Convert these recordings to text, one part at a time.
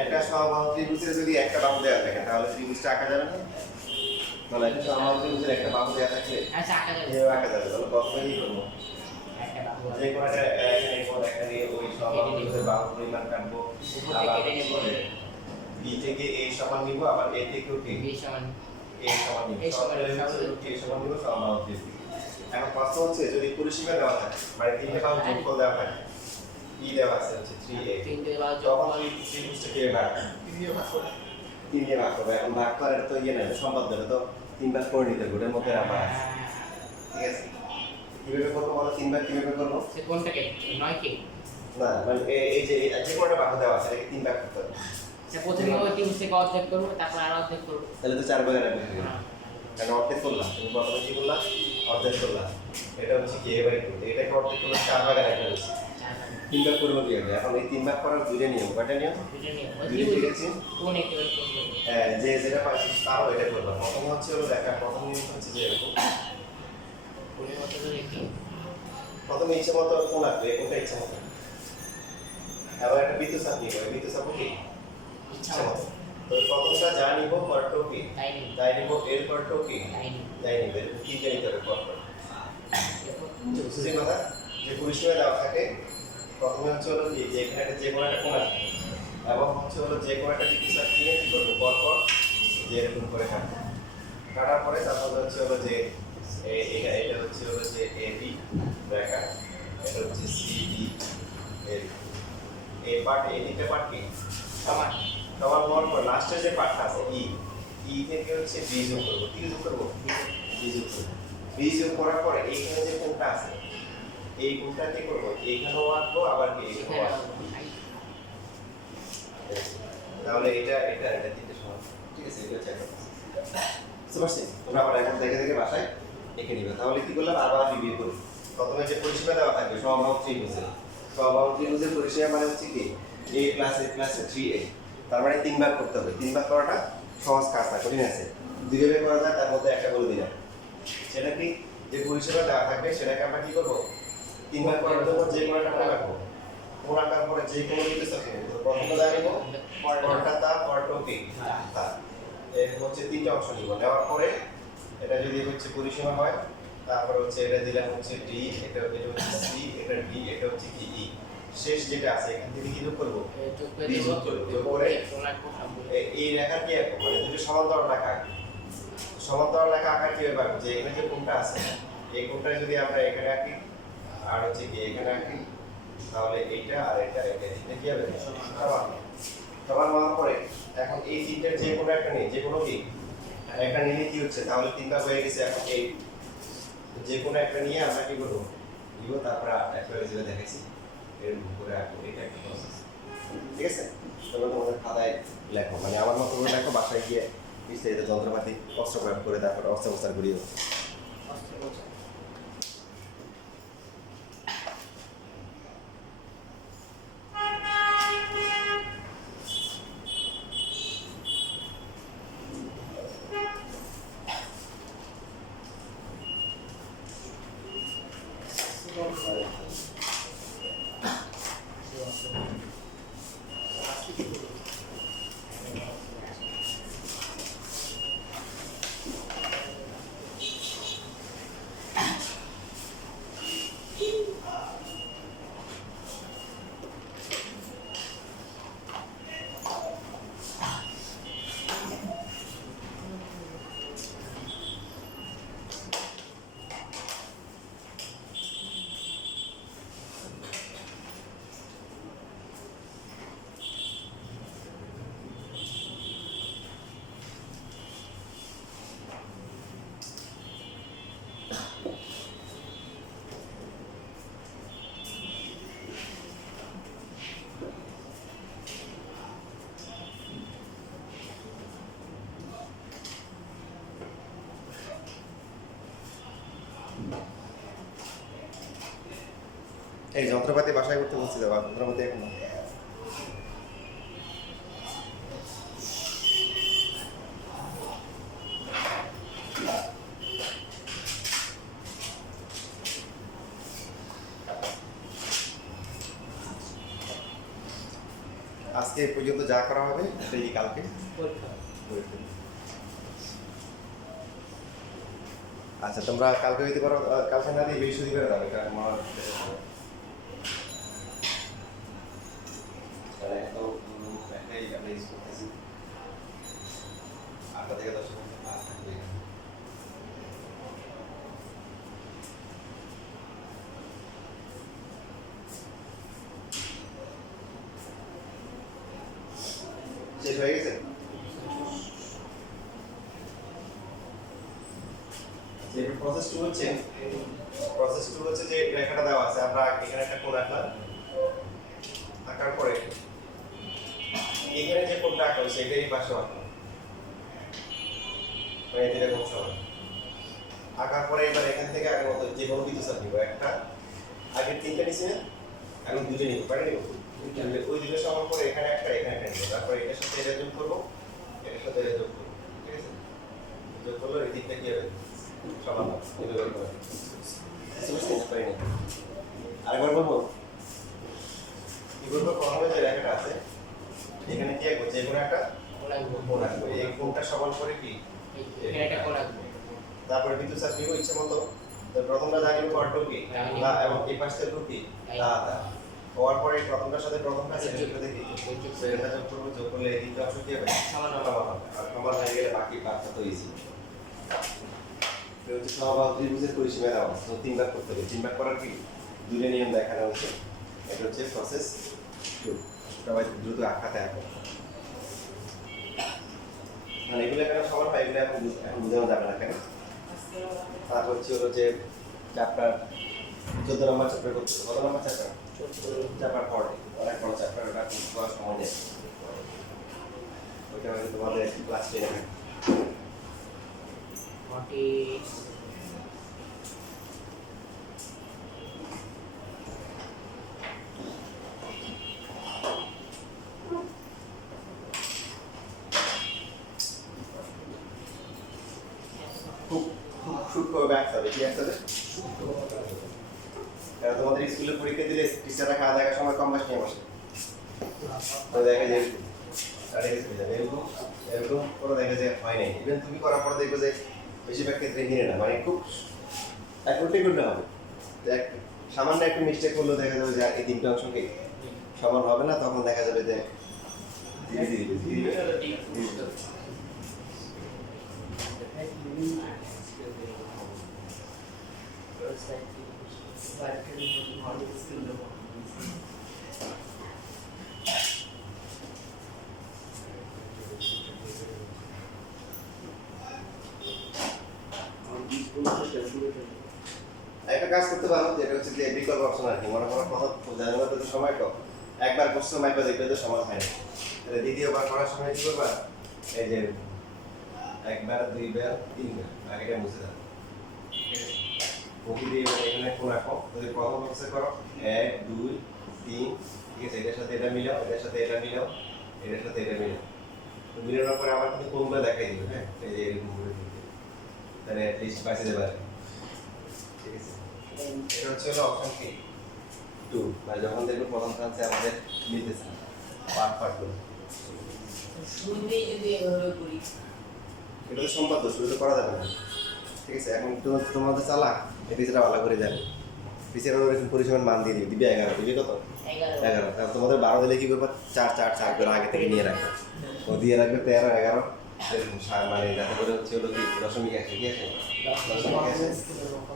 একটা সমবাহু ত্রিভুজের যদি একটা বাহু দেওয়া থাকে তাহলে ত্রিভুজটা আঁকা যাবে না? তাহলে একটা সমবাহু ত্রিভুজের একটা বাহু দেওয়া থাকলে আচ্ছা আঁকা যাবে। এভাবে আঁকা যাবে। তাহলে প্রথমে কি করবো? একটা বাহু যে কোনো একটা এখানে কোন একটা নিয়ে ওই সমবাহু ত্রিভুজের বাহু পরিমাণ কাটবো। উপর থেকে কেটে নেব। B থেকে A সমান নিব, আবার A থেকে B b সমান A সমান নিব। A সমান A সমান নিব সমবাহু ত্রিভুজ। এখন প্রশ্ন হচ্ছে যদি পরিসীমা দেওয়া থাকে মানে তিনটে বাহু যোগফল দেওয়া থাকে E দেওয়া আছে হচ্ছে 3A, তিনটে বাহু তখন যোগফল ত্রিভুজটা কিভাবে ভাগ করবে? তিন দিয়ে ভাগ করবে। এখন ভাগ করার তো ইয়ে নেই, সম্ভব ধরে তো তিন ভাগ করে নিতে হবে, ওটার মধ্যে রাখা আছে। ঠিক আছে, কিভাবে করবো বলো? তিন ভাগ কিভাবে করবো? সে কোনটাকে 9 কে না মানে এই যে যে কোনো একটা বাহু দেওয়া আছে এটাকে তিন ভাগ করতে হবে। সে প্রথমে ওই ত্রিভুজ থেকে অর্ধেক করব, তারপর আর অর্ধেক করব। তাহলে তো চার ভাগে রাখবে। কারণ অর্ধেক করলাম, তুমি প্রথমে কি করলাম? অর্ধেক করলাম। এটা হচ্ছে কি এ বাই টু, এটাকে অর্ধেক করলে চার ভাগে রাখতে হচ্ছে। তিন ভাগ করবো কি হবে? এখন এই তিন ভাগ করার দুইটা নিয়ম, কয়টা নিয়ম? দুইটা শিখেছি। কোন একেবারে করব? যে যেটা পাচ্ছি তারও এটা করবা। প্রথম হচ্ছে হলো দেখা, প্রথম নিয়ম হচ্ছে যে এরকম কোনের মতো ধরে কি প্রথমে ইচ্ছে মতো কোন আঁকবে, কোনটা ইচ্ছা মতো। আবার একটা বৃত্তচাপ নিব, বৃত্তচাপ কি ইচ্ছা ইচ্ছা মতো মতো। তো প্রথমটা যা নিব পরটো কি তাই নেই, তাই নিব, এর পরটো কি তাই নেই। তাই নিব। এর তিনটা নিতে হবে পরটো। বুঝছি কথা? যে পরিসীমা দেওয়া থাকে প্রথমে হচ্ছে হলো কি যে এখানে একটা যে কোনো একটা কোণ আছে এবং হচ্ছে হলো যে কোনো একটা বৃত্তচাপ নিয়ে কি করবো পরপর যে এরকম করে কাটবো। কাটার পরে তারপর হচ্ছে হলো যে এটা হচ্ছে হলো যে AB রেখা, এটা হচ্ছে CD এর এই পার্ট, এই তিনটে পার্ট কি সমান সমান হওয়ার পর লাস্টের যে পার্টটা আছে ই থেকে হচ্ছে বি যোগ করবো। কি যোগ করবো? বি যোগ করবো। বি যোগ করার পরে এইখানে যে কোণটা আছে এই কোণটা কি করবো? এইখানেও আঁকবো, আবার কি এইখানেও আঁকবো। তাহলে এটা এটা এটা তিনটে সমান। ঠিক আছে, এটা হচ্ছে একটা বুঝতে পারছি? তোমরা আবার এখন দেখে দেখে বাসায় এঁকে নিবে। তাহলে কি করলাম? আবার রিভিউ করি। প্রথমে যে পরিসীমা দেওয়া থাকবে সমবাহু ত্রিভুজের, সমবাহু ত্রিভুজের পরিসীমা মানে হচ্ছে কি a + a + 3a, তার মানে তিন ভাগ করতে হবে। তিন ভাগ করাটা সহজ কাজ না, কঠিন আছে। দুইভাবে করা যায়, তার মধ্যে একটা বলে দিলাম। সেটা কি যে পরিসীমা দেওয়া থাকবে সেটাকে আমরা কি করবো? তিন ভাগ করার জন্য যে কোনো একটা কোণ আঁকবো। কোণ আঁকার পরে যে কোনো বৃত্তচাপ নেব। তো প্রথমে যা নিব পরটা তা, পরটো কি তা, এই হচ্ছে তিনটা অংশ নিব। নেওয়ার পরে এটা যদি হচ্ছে পরিসীমা হয় তারপর হচ্ছে এটা দিলাম হচ্ছে D, এটা হচ্ছে C, এটা D, এটা হচ্ছে কি E। শেষ যেটা আছে এখান থেকে কি যোগ করব? B যোগ করব। যোগ করে এই রেখা কি আঁকবো? মানে যদি সমান্তরাল রেখা আঁকি, সমান্তরাল রেখা আঁকার কি ব্যাপার? যে এখানে যে কোণটা আছে এই কোণটা যদি আমরা এখানে আঁকি আর হচ্ছে কি এখানে আঁকি তাহলে এইটা আর এটা এটা কি হবে? সমান। সমান হওয়ার পরে এখন এই তিনটার যে কোনো একটা নিয়ে, যে কোনো কি একটা নিলে কি হচ্ছে? তাহলে তিন ভাগ হয়ে গেছে। এখন এই যে কোনো একটা নিয়ে আমরা কি করবো? দিব, তারপরে একটা যেটা দেখেছি এরকম করে আঁকবো। এটা একটা প্রসেস। ঠিক আছে, তবে তোমাদের খাতায় লেখো, মানে আমার মতো করে লেখো, বাসায় গিয়ে বিস্তারিত যন্ত্রপাতি অস্ত্র প্রয়োগ করে তারপরে অস্ত্রোপচার করিও। এই যন্ত্রপাতি বাসায় করতে বলছি, দেওয়া যন্ত্রপাতি এখন আজকে পর্যন্ত যা করা হবে সেই কালকে পরীক্ষা করে ফেলবো। আচ্ছা তোমরা কালকে হইতে পারো, কালকে না দিয়ে বৃহস্পতিবার দাও, এটা আমার একটাই আমরা ইউজ করতেছি 8টা থেকে 10টা পর্যন্ত ক্লাস থাকবে। শেষ হয়ে গেছে? যে প্রসেস টু হচ্ছে যে রেখাটা দেওয়া আছে, আমরা এখানে একটা কোণ আঁকলাম, আঁকার পরে এখানে যে কোণটা আঁকা হয়েছে এটাই পাশে আঁকলাম, মানে এটা কোণ সমান। আঁকার পরে এবার এখান থেকে আগের মতো যে কোনো বিদ্যুৎ চাপ নিব, একটা আগের 3টা নিছি না, এখন 2টা নিব, পারি নিব ওই দুটো সমান করে এখানে একটা নিব, তারপরে এটার সাথে এটা যোগ করবো, এটার সাথে এটা যোগ করবো, ঠিক আছে? যোগ করলে এই দিকটা কি হবে? সমান হবে। এটা যোগ করবো, বুঝতে পারি না। আরেকবার বলবো কি বলবো? প্রথমে যে রেখাটা আছে এখানে কি আঁকবো? যে কোনো একটা কোণ আঁকবো, এই কোণটা সমান করে কি এখানে একটা কোণ আঁকবো। তারপরে বিদ্যুৎ চাপ নিব ইচ্ছে মতো। তো প্রথমটা জানি কন্ট্রো কি না, এবং এই পাশ থেকে কি তা হওয়ার পরে প্রথমটার সাথে প্রথমটা সেটা দেখি সেটা যোগ করবো, যোগ করলে এই তিনটা অংশ কি হবে? সমান হবে। আর সমান হয়ে গেলে বাকি পাঁচটা তো ইজি। এটা হচ্ছে সমবাহু ত্রিভুজের পরিসীমা দেওয়া আছে, তো 3 ভাগ করতে হবে। 3 ভাগ করার কি দুটো নিয়ম দেখানো হচ্ছে। এটা হচ্ছে প্রসেস টু। সবাই দ্রুত আঁকাতে আঁকো, মানে এগুলো কেন সমান হয় এগুলো এখন বোঝানো যাবে না কেন। তারপর হচ্ছে হলো যে চ্যাপ্টার 14 নম্বর চ্যাপ্টার করতে হবে। কত নম্বর চ্যাপ্টার? চ্যাপ্টার 40, অনেক বড় চ্যাপ্টার, ওটা করার সময় নেই। ওইটা হয়তো তোমাদের ক্লাস 10 এ 40 খুব সূক্ষ্ম ব্যাখ্যা হবে। কি একটা হবে? তোমাদের স্কুলে পরীক্ষা দিলে টিচাররা খাওয়া দেখার সময় কম মাস নিয়ে বসে, তো দেখে যে এরকম এরকম করে দেখে যে হয় নাই। ইভেন তুমি করার পর দেখবে যে বেশিরভাগ ক্ষেত্রে নিয়ে না, মানে খুব একটু করতে হবে। সামান্য একটু মিস্টেক করলেও দেখা যাবে যে এই 3টা অংশ কি সমান হবে না, তখন দেখা যাবে যে ধীরে ধীরে একটা কাজ করতে পারো, যেটা হচ্ছে যে বিকল্প অপশন আর কি। মনে করো প্রথম জানার তো সময় কম, একবার প্রশ্ন মাইপা দেখলে তো সমাজ হয় না, তাহলে দ্বিতীয়বার করার সময় কি করবা? এই যে 1 বার 2 বার 3 বার আগেটা মুছে দাও, ওকে দিয়ে এখানে কোণ আঁকো। যদি প্রথম অবস্থা করো 1 2 3, ঠিক আছে, এটার সাথে এটা মিলাও, এটার সাথে এটা মিলাও, এটার সাথে এটা মিলাও। তো মিলানোর পরে আবার কিন্তু কোণগুলো দেখাই দিবে, হ্যাঁ, এই যে এরকম করে দিবে, তাহলে অ্যাটলিস্ট বাঁচে যাবে। ঠিক আছে, এটা হচ্ছে হলো অপশন কি 2, মানে যখন দেখবো প্রথম চান্সে আমাদের মিলতেছে না পার্ট করে। শুরুতেই যদি এভাবে করি এটা তো সম্পাদ্য, শুরু তো করা যাবে না। ঠিক আছে, এখন তোমাদের চালাক এই পিছটা ভালো করে যাবে, পিছের ওরকম পরিসীমান মান দিয়ে দিবে 11, দিবি কত? 11। তাহলে তোমাদের 12 দিলে কি করবে? 4 4 4 করে আগে থেকে নিয়ে রাখবে, ও দিয়ে রাখবে 13 11 এরকম, মানে যাতে করে হচ্ছে হলো কি দশমিক আসে, কি আসে? দশমিক আসে।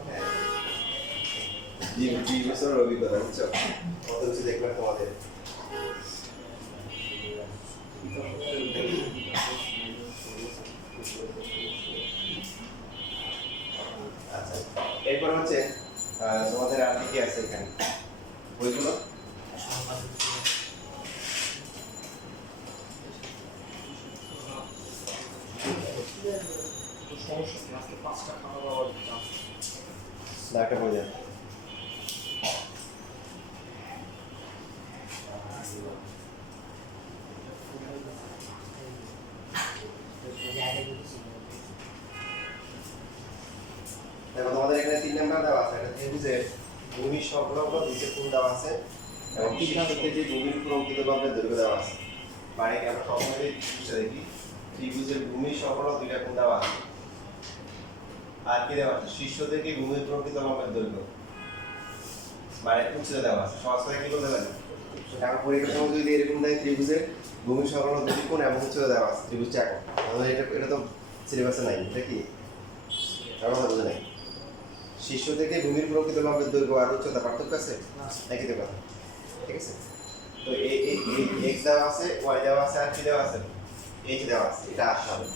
হ্যাঁ, 20 বছরের অভিজ্ঞতা, বুঝছো? কত কিছু দেখবে তোমাদের। আচ্ছা, এরপর হচ্ছে তোমাদের আর কি আছে এখানে বইগুলো? একটা বই দেন। দেখো তোমাদের এখানে 3 নাম্বার দেওয়া আছে, এটা ত্রিভুজের ভূমি সংলগ্ন নিচে কোণ দেওয়া আছে এবং 30 থেকে যে ভূমির উপর অঙ্কিত লম্বের দৈর্ঘ্য দেওয়া আছে। মানে আমরা সবসময় ত্রিভুজটা দেখি ত্রিভুজের ভূমি সংলগ্ন দুইটা কোণ দেওয়া আছে আর কি দেওয়া আছে শীর্ষ থেকে ভূমির প্রকৃত লম্বের দৈর্ঘ্য মানে উচ্চতা দেওয়া আছে সহজ করে কি বলতে পারি এখন পরীক্ষার সময় যদি এরকম দেয় ত্রিভুজের ভূমি সংলগ্ন দুটি কোণ এবং উচ্চতা দেওয়া আছে ত্রিভুজটা এখন তাহলে এটা তো সিলেবাসে নাই এটা কি কারণ বুঝে নাই শীর্ষ থেকে ভূমির প্রকৃত লম্বের দৈর্ঘ্য আর উচ্চতা পার্থক্য আছে একই তো কথা ঠিক আছে তো এই x দেওয়া আছে y দেওয়া আছে আর কি দেওয়া আছে h দেওয়া আছে এটা আসতে হবে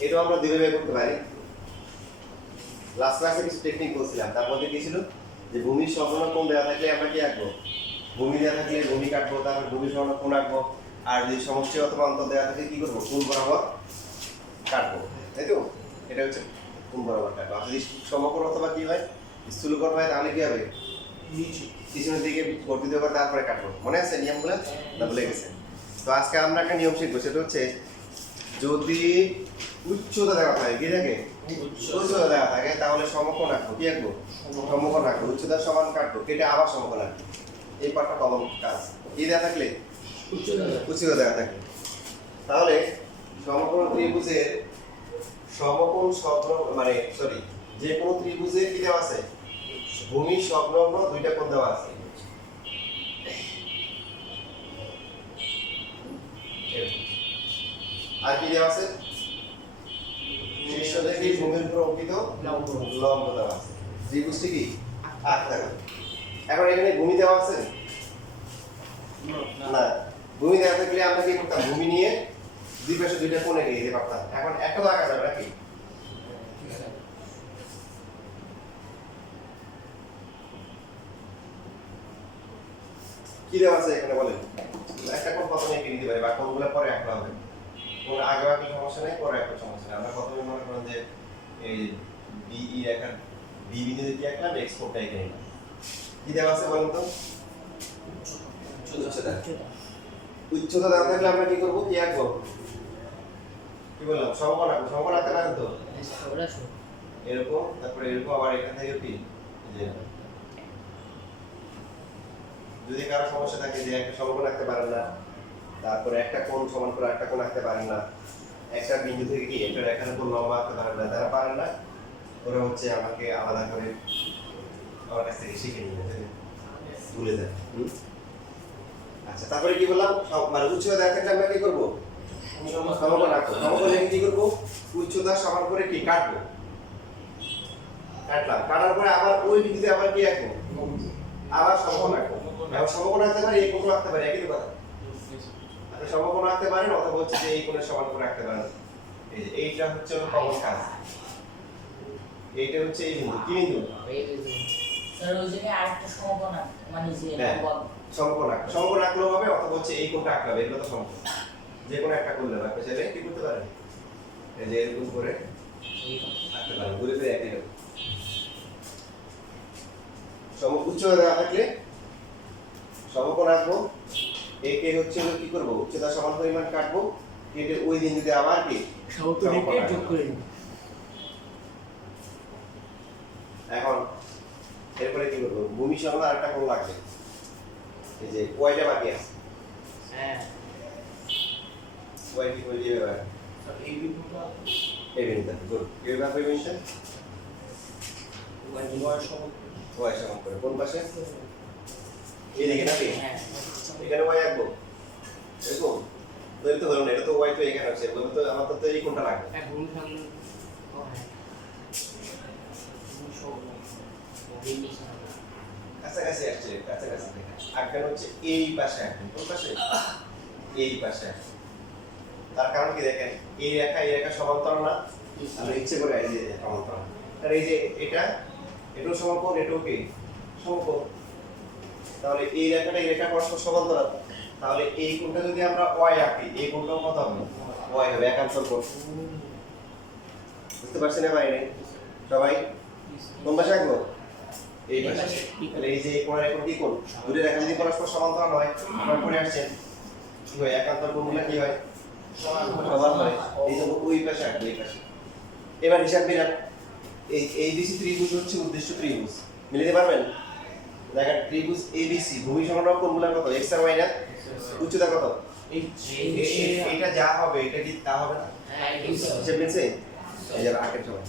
এটা আমরা দুইভাবে করতে পারি লাস্ট ক্লাসে কিছু টেকনিক বলছিলাম তার মধ্যে কি ছিল যে ভূমির সংলগ্ন কোণ দেওয়া থাকলে আমরা কি আঁকবো ভূমি দেওয়া থাকলে ভূমি কাটবো তারপর ভূমির সংলগ্ন কোণ আঁকবো আর যদি সমষ্টি অথবা অন্তর দেওয়া থাকে কি করবো কোণ বরাবর কাটবো তাই তো এটা হচ্ছে কোণ বরাবর কাটবো আর যদি সমকোণ অথবা কি হয় স্থূলকোণ হয় তাহলে কি হবে পিছনের দিকে বর্ধিত করে তারপরে কাটবো মনে আছে নিয়মগুলো না ভুলে গেছে তো আজকে আমরা একটা নিয়ম শিখবো সেটা হচ্ছে যদি উচ্চতা দেওয়া থাকে কি থাকে উচ্চতা দেওয়া থাকে তাহলে সমকোণ আঁকবো কি আঁকবো সমকোণ আঁকবো উচ্চতার সমান কাটবো কেটে আবার সমকোণ আঁকবো এই পার্টটা কমন কাজ কি দেওয়া থাকলে উচ্চতা দেওয়া থাকে তাহলে সমকোণ ত্রিভুজের সমকোণ সংলগ্ন মানে সরি যে কোনো ত্রিভুজের কি দেওয়া আছে ভূমি সংলগ্ন দুইটা কোণ দেওয়া আছে আর কি দেওয়া আছে শীর্ষ থেকে ভূমির উপর অঙ্কিত লম্ব দেওয়া আছে ত্রিভুজটি কি আঁকতে হবে এখন এখানে ভূমি দেওয়া আছে না ভূমি দেওয়া থাকলে আমরা কি করতাম ভূমি নিয়ে দুই পাশে দুইটা কোণ এঁকে দিতে পারতাম এখন একটা তো আঁকা যাবে নাকি কি দেওয়া আছে এখানে বলেন একটা কোণ প্রথমে এঁকে দিতে পারি বা কোণগুলো পরে আঁকতে হবে কোণ আগে আঁকলে সমস্যা নেই পরে আঁকলে সমস্যা নেই আমরা প্রথমে মনে করেন যে এই বিই রেখার বি বিন্দুতে কি আঁকলাম এক্স কোণটা এঁকে নিলাম কি দেওয়া আছে বলেন তো উচ্চতা দেওয়া থাকলে আমরা কি করবো কি আঁকবো কি বললাম সমকোণ আঁকবো সমকোণ আঁকতে পারেন তো এরকম তারপরে এরকম আবার এখান থেকে কি যে যদি কারো সমস্যা থাকে যে একটা সমকোণ আঁকতে পারেন না তারপরে একটা কোণ সমান করে একটা কোণ আঁকতে পারেন না একটা বিন্দু থেকে কি একটা রেখার উপর লম্বা আঁকতে পারেন না যারা পারেন না ওরা হচ্ছে আমাকে আলাদা করে আমার কাছ থেকে শিখে নিয়ে ভুলে যায় আচ্ছা তারপরে কি বললাম মানে উচ্চতা দেখা থাকলে আমরা কি করবো সমকোণ আঁকবো সমকোণ এঁকে কি করবো উচ্চতা সমান করে কি কাটবো কাটলাম কাটার পরে আবার ওই বিন্দুতে আবার কি আঁকবো আবার সমকোণ আঁকবো এবং সমকোণ আঁকতে পারি এই কোণ আঁকতে পারি একই তো কথা আপনি সমকোণ আঁকতে পারেন অথবা হচ্ছে যে এই কোণের সমান করে আঁকতে পারেন এই যে এইটা হচ্ছে কমন কাজ এইটা হচ্ছে এই বিন্দু কি বিন্দু স্যার ওই জায়গায় আরেকটা সমকোণ মানে যে সমকোণ আঁকলেও হবে অথবা হচ্ছে এই কোণটা আঁকতে হবে এগুলো তো সমকোণ যে কোনো একটা করলে হবে আপনি চাইলে কি করতে পারেন এই যে এরকম করে আঁকতে পারেন ঘুরে ফিরে একই হবে উচ্চতা দেওয়া থাকলে সমকোণ আঁকবো একে হচ্ছে কি করবো উচ্চতা সমান পরিমাণ কাটবো কেটে ওই বিন্দুতে আবার কি সমকোণ যোগ করে দিই এখন এরপরে কি করবো ভূমি সংলগ্ন আরেকটা কোণ লাগবে এই যে ওয়াইটা বাকি আছে হ্যাঁ ওয়াই কি করে দিবে এবার এই বিন্দুটা এই বিন্দুটা গুড কিভাবে হবে বিন্দুটা ওয়াই সমান করে কোন পাশে এই দিকে নাকি হ্যাঁ এখানে ওয়াই আঁকবো এরকম তো এটা তো হলো না এটা তো ওয়াই তো এখানে আছে বলতে তো আমার তো এই কোণটা লাগবে এক ভূমি থাকলে ও হ্যাঁ কাছাকাছি আসছে কাছাকাছি আঁকবেন হচ্ছে এই পাশে আঁকবেন কোন পাশে এই পাশে আঁকবেন তার কারণ কি দেখেন এই রেখা সমান্তরাল না আমরা ইচ্ছে করে এই যে সমান্তরাল আর এই যে এটাও সমকোণ এটাও কি সমকোণ তাহলে এই রেখা পরস্পর সমান্তরাল তাহলে এই কোণটা যদি আমরা y আঁকি এই কোণটাও কত হবে y হবে একান্তর কোণ বুঝতে পারছেন না বাইরে সবাই কোন পাশে আঁকবো এই পাশে তাহলে এই যে কোণের কোণ কি কোণ দুটো রেখা যদি পরস্পর সমান্তরাল হয় আমরা পড়ে আসছেন কি হয় একান্তর কোণগুলো কি হয় সমান হয় এই জন্য ওই পাশে আঁকবো এই পাশে এবার হিসাব মিলান এই ABC ত্রিভুজ হচ্ছে উদ্দেশ্য ত্রিভুজ মিলাতে পারবেন দেখেন ত্রিভুজ ABC ভূমি সংলগ্ন কোণগুলো কত x আর y না উচ্চতা কত এটা যা হবে এটা কি তা হবে না? হ্যাঁ এই হিসেব নিয়েছে? এই যে আগের সময়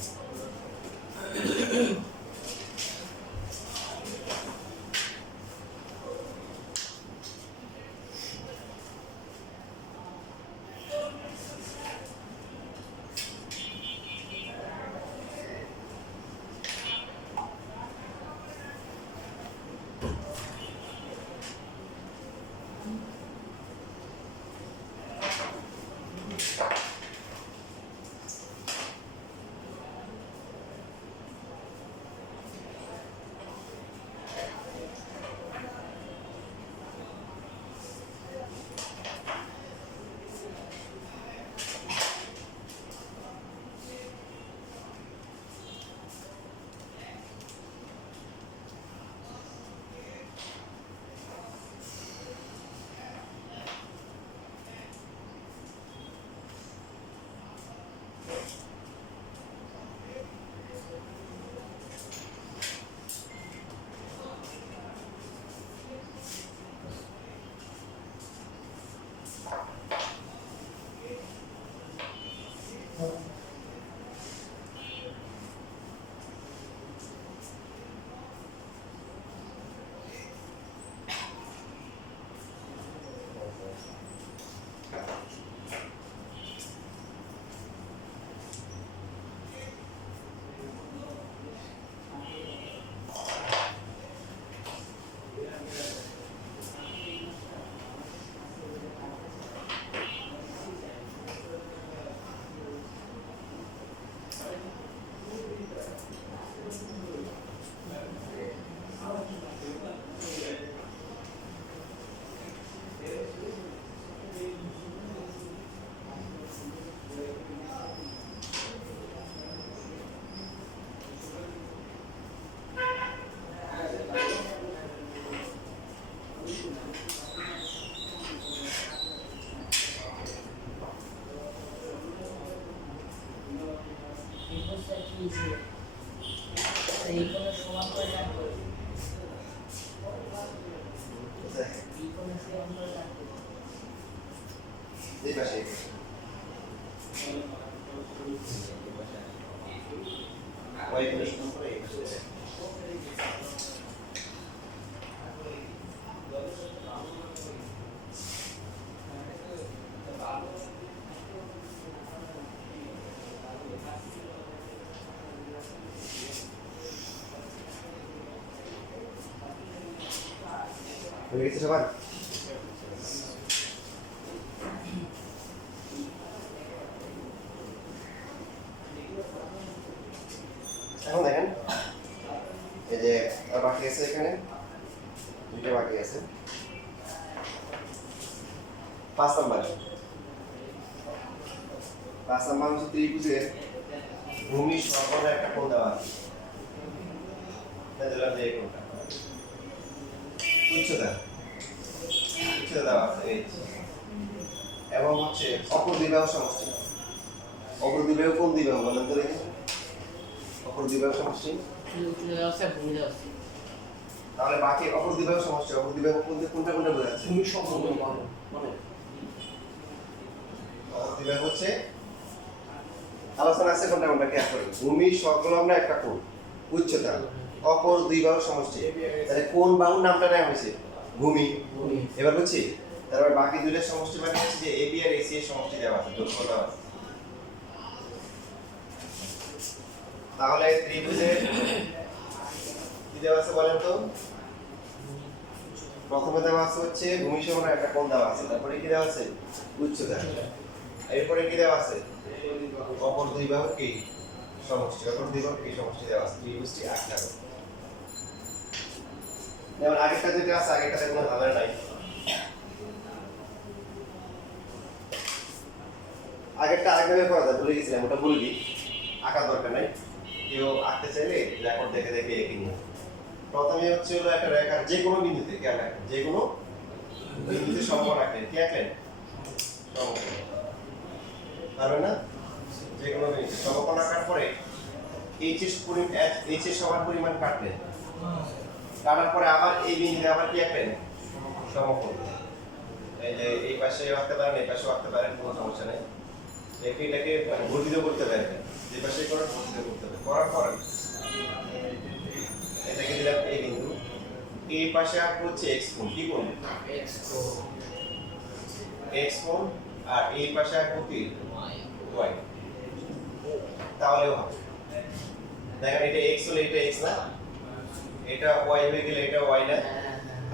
এই পাশে ওই পাশে শুরু করে এই পাশে হয়ে গেছে সবার? এখন দেখেন এই যে আর বাকি আছে এখানে দুটো বাকি আছে 5 নাম্বার হচ্ছে ত্রিভুজের ভূমি সর্বদা একটা কোণ দেওয়া আছে দিলাম যে এই কোণটা উচ্চতা দেওয়া আছে এই এবং হচ্ছে অপর দ্বিবাহু সমষ্টি অপর দ্বিবাহু কোন দ্বিবাহু বলেন তো দেখি অপর দ্বিবাহু সমষ্টি তাহলে বাকি অপর দ্বিবাহু সমষ্টি অপর দ্বিবাহু কোনটা বোঝাচ্ছে ভূমি সম্পূর্ণ মানে অপর দ্বিবাহু হচ্ছে আলোচনা আছে কোনটা খেয়াল করুন ভূমি সংলগ্ন একটা কোণ উচ্চতা অপর দ্বিবাহু সমষ্টি তাহলে কোন বাহুর নামটা নেওয়া হয়েছে ভূমি এবার বুঝছি তারপর বাকি দুইটার সমষ্টি মানে হচ্ছে যে এবি আর এসি এর সমষ্টি দেওয়া আছে যোগফল দেওয়া আছে তাহলে ত্রিভুজের কি দেওয়া আছে বলেন তো প্রথমে দেওয়া আছে হচ্ছে ভূমি সমান একটা কোণ দেওয়া আছে তারপরে কি দেওয়া আছে উচ্চতা এরপরে কি দেওয়া আছে অপর দুই বাহুর কি সমষ্টি অপর দুই বাহুর কি সমষ্টি দেওয়া আছে ত্রিভুজটি আঁকতে হবে যেমন আগেরটা যেটা আছে আগেরটাতে কোনো ঝামেলা নাই আগেরটা আরেকভাবে করা যায় ভুলে গেছিলাম ওটা বলে দিই আঁকার দরকার নাই কেউ আঁকতে চাইলে রেকর্ড দেখে দেখে এঁকে নিয়ে প্রথমে হচ্ছে হলো একটা রেখার যে কোনো বিন্দুতে খেয়াল রাখবেন যে কোনো বিন্দুতে সমকোণ আঁকলেন কি আঁকলেন সমকোণ পারবেন না যে কোনো বিন্দুতে সমকোণ আঁকার পরে এইচ এর সমান পরিমাণ কাটলেন কাটার পরে আবার এই বিন্দুতে আবার কি আঁকলেন সমকোণ এই যে এই পাশে রাখতে পারেন, এই পাশে রাখতে পারেন, কোনো সমস্যা নেই। এটাকে মানে বর্ধিত করতে পারেন, যে পাশে করার বর্ধিত করতে পারেন। করার পর এটাকে দিলাম এই বিন্দু, এই পাশে আর হচ্ছে এক্স কোণ, কি কোণ? এক্স কোণ, আর এই পাশে আর কি? ওয়াই। তাহলেও হবে। দেখেন এটা এক্স হলে এটা এক্স না, এটা ওয়াই হয়ে গেলে এটা ওয়াই না,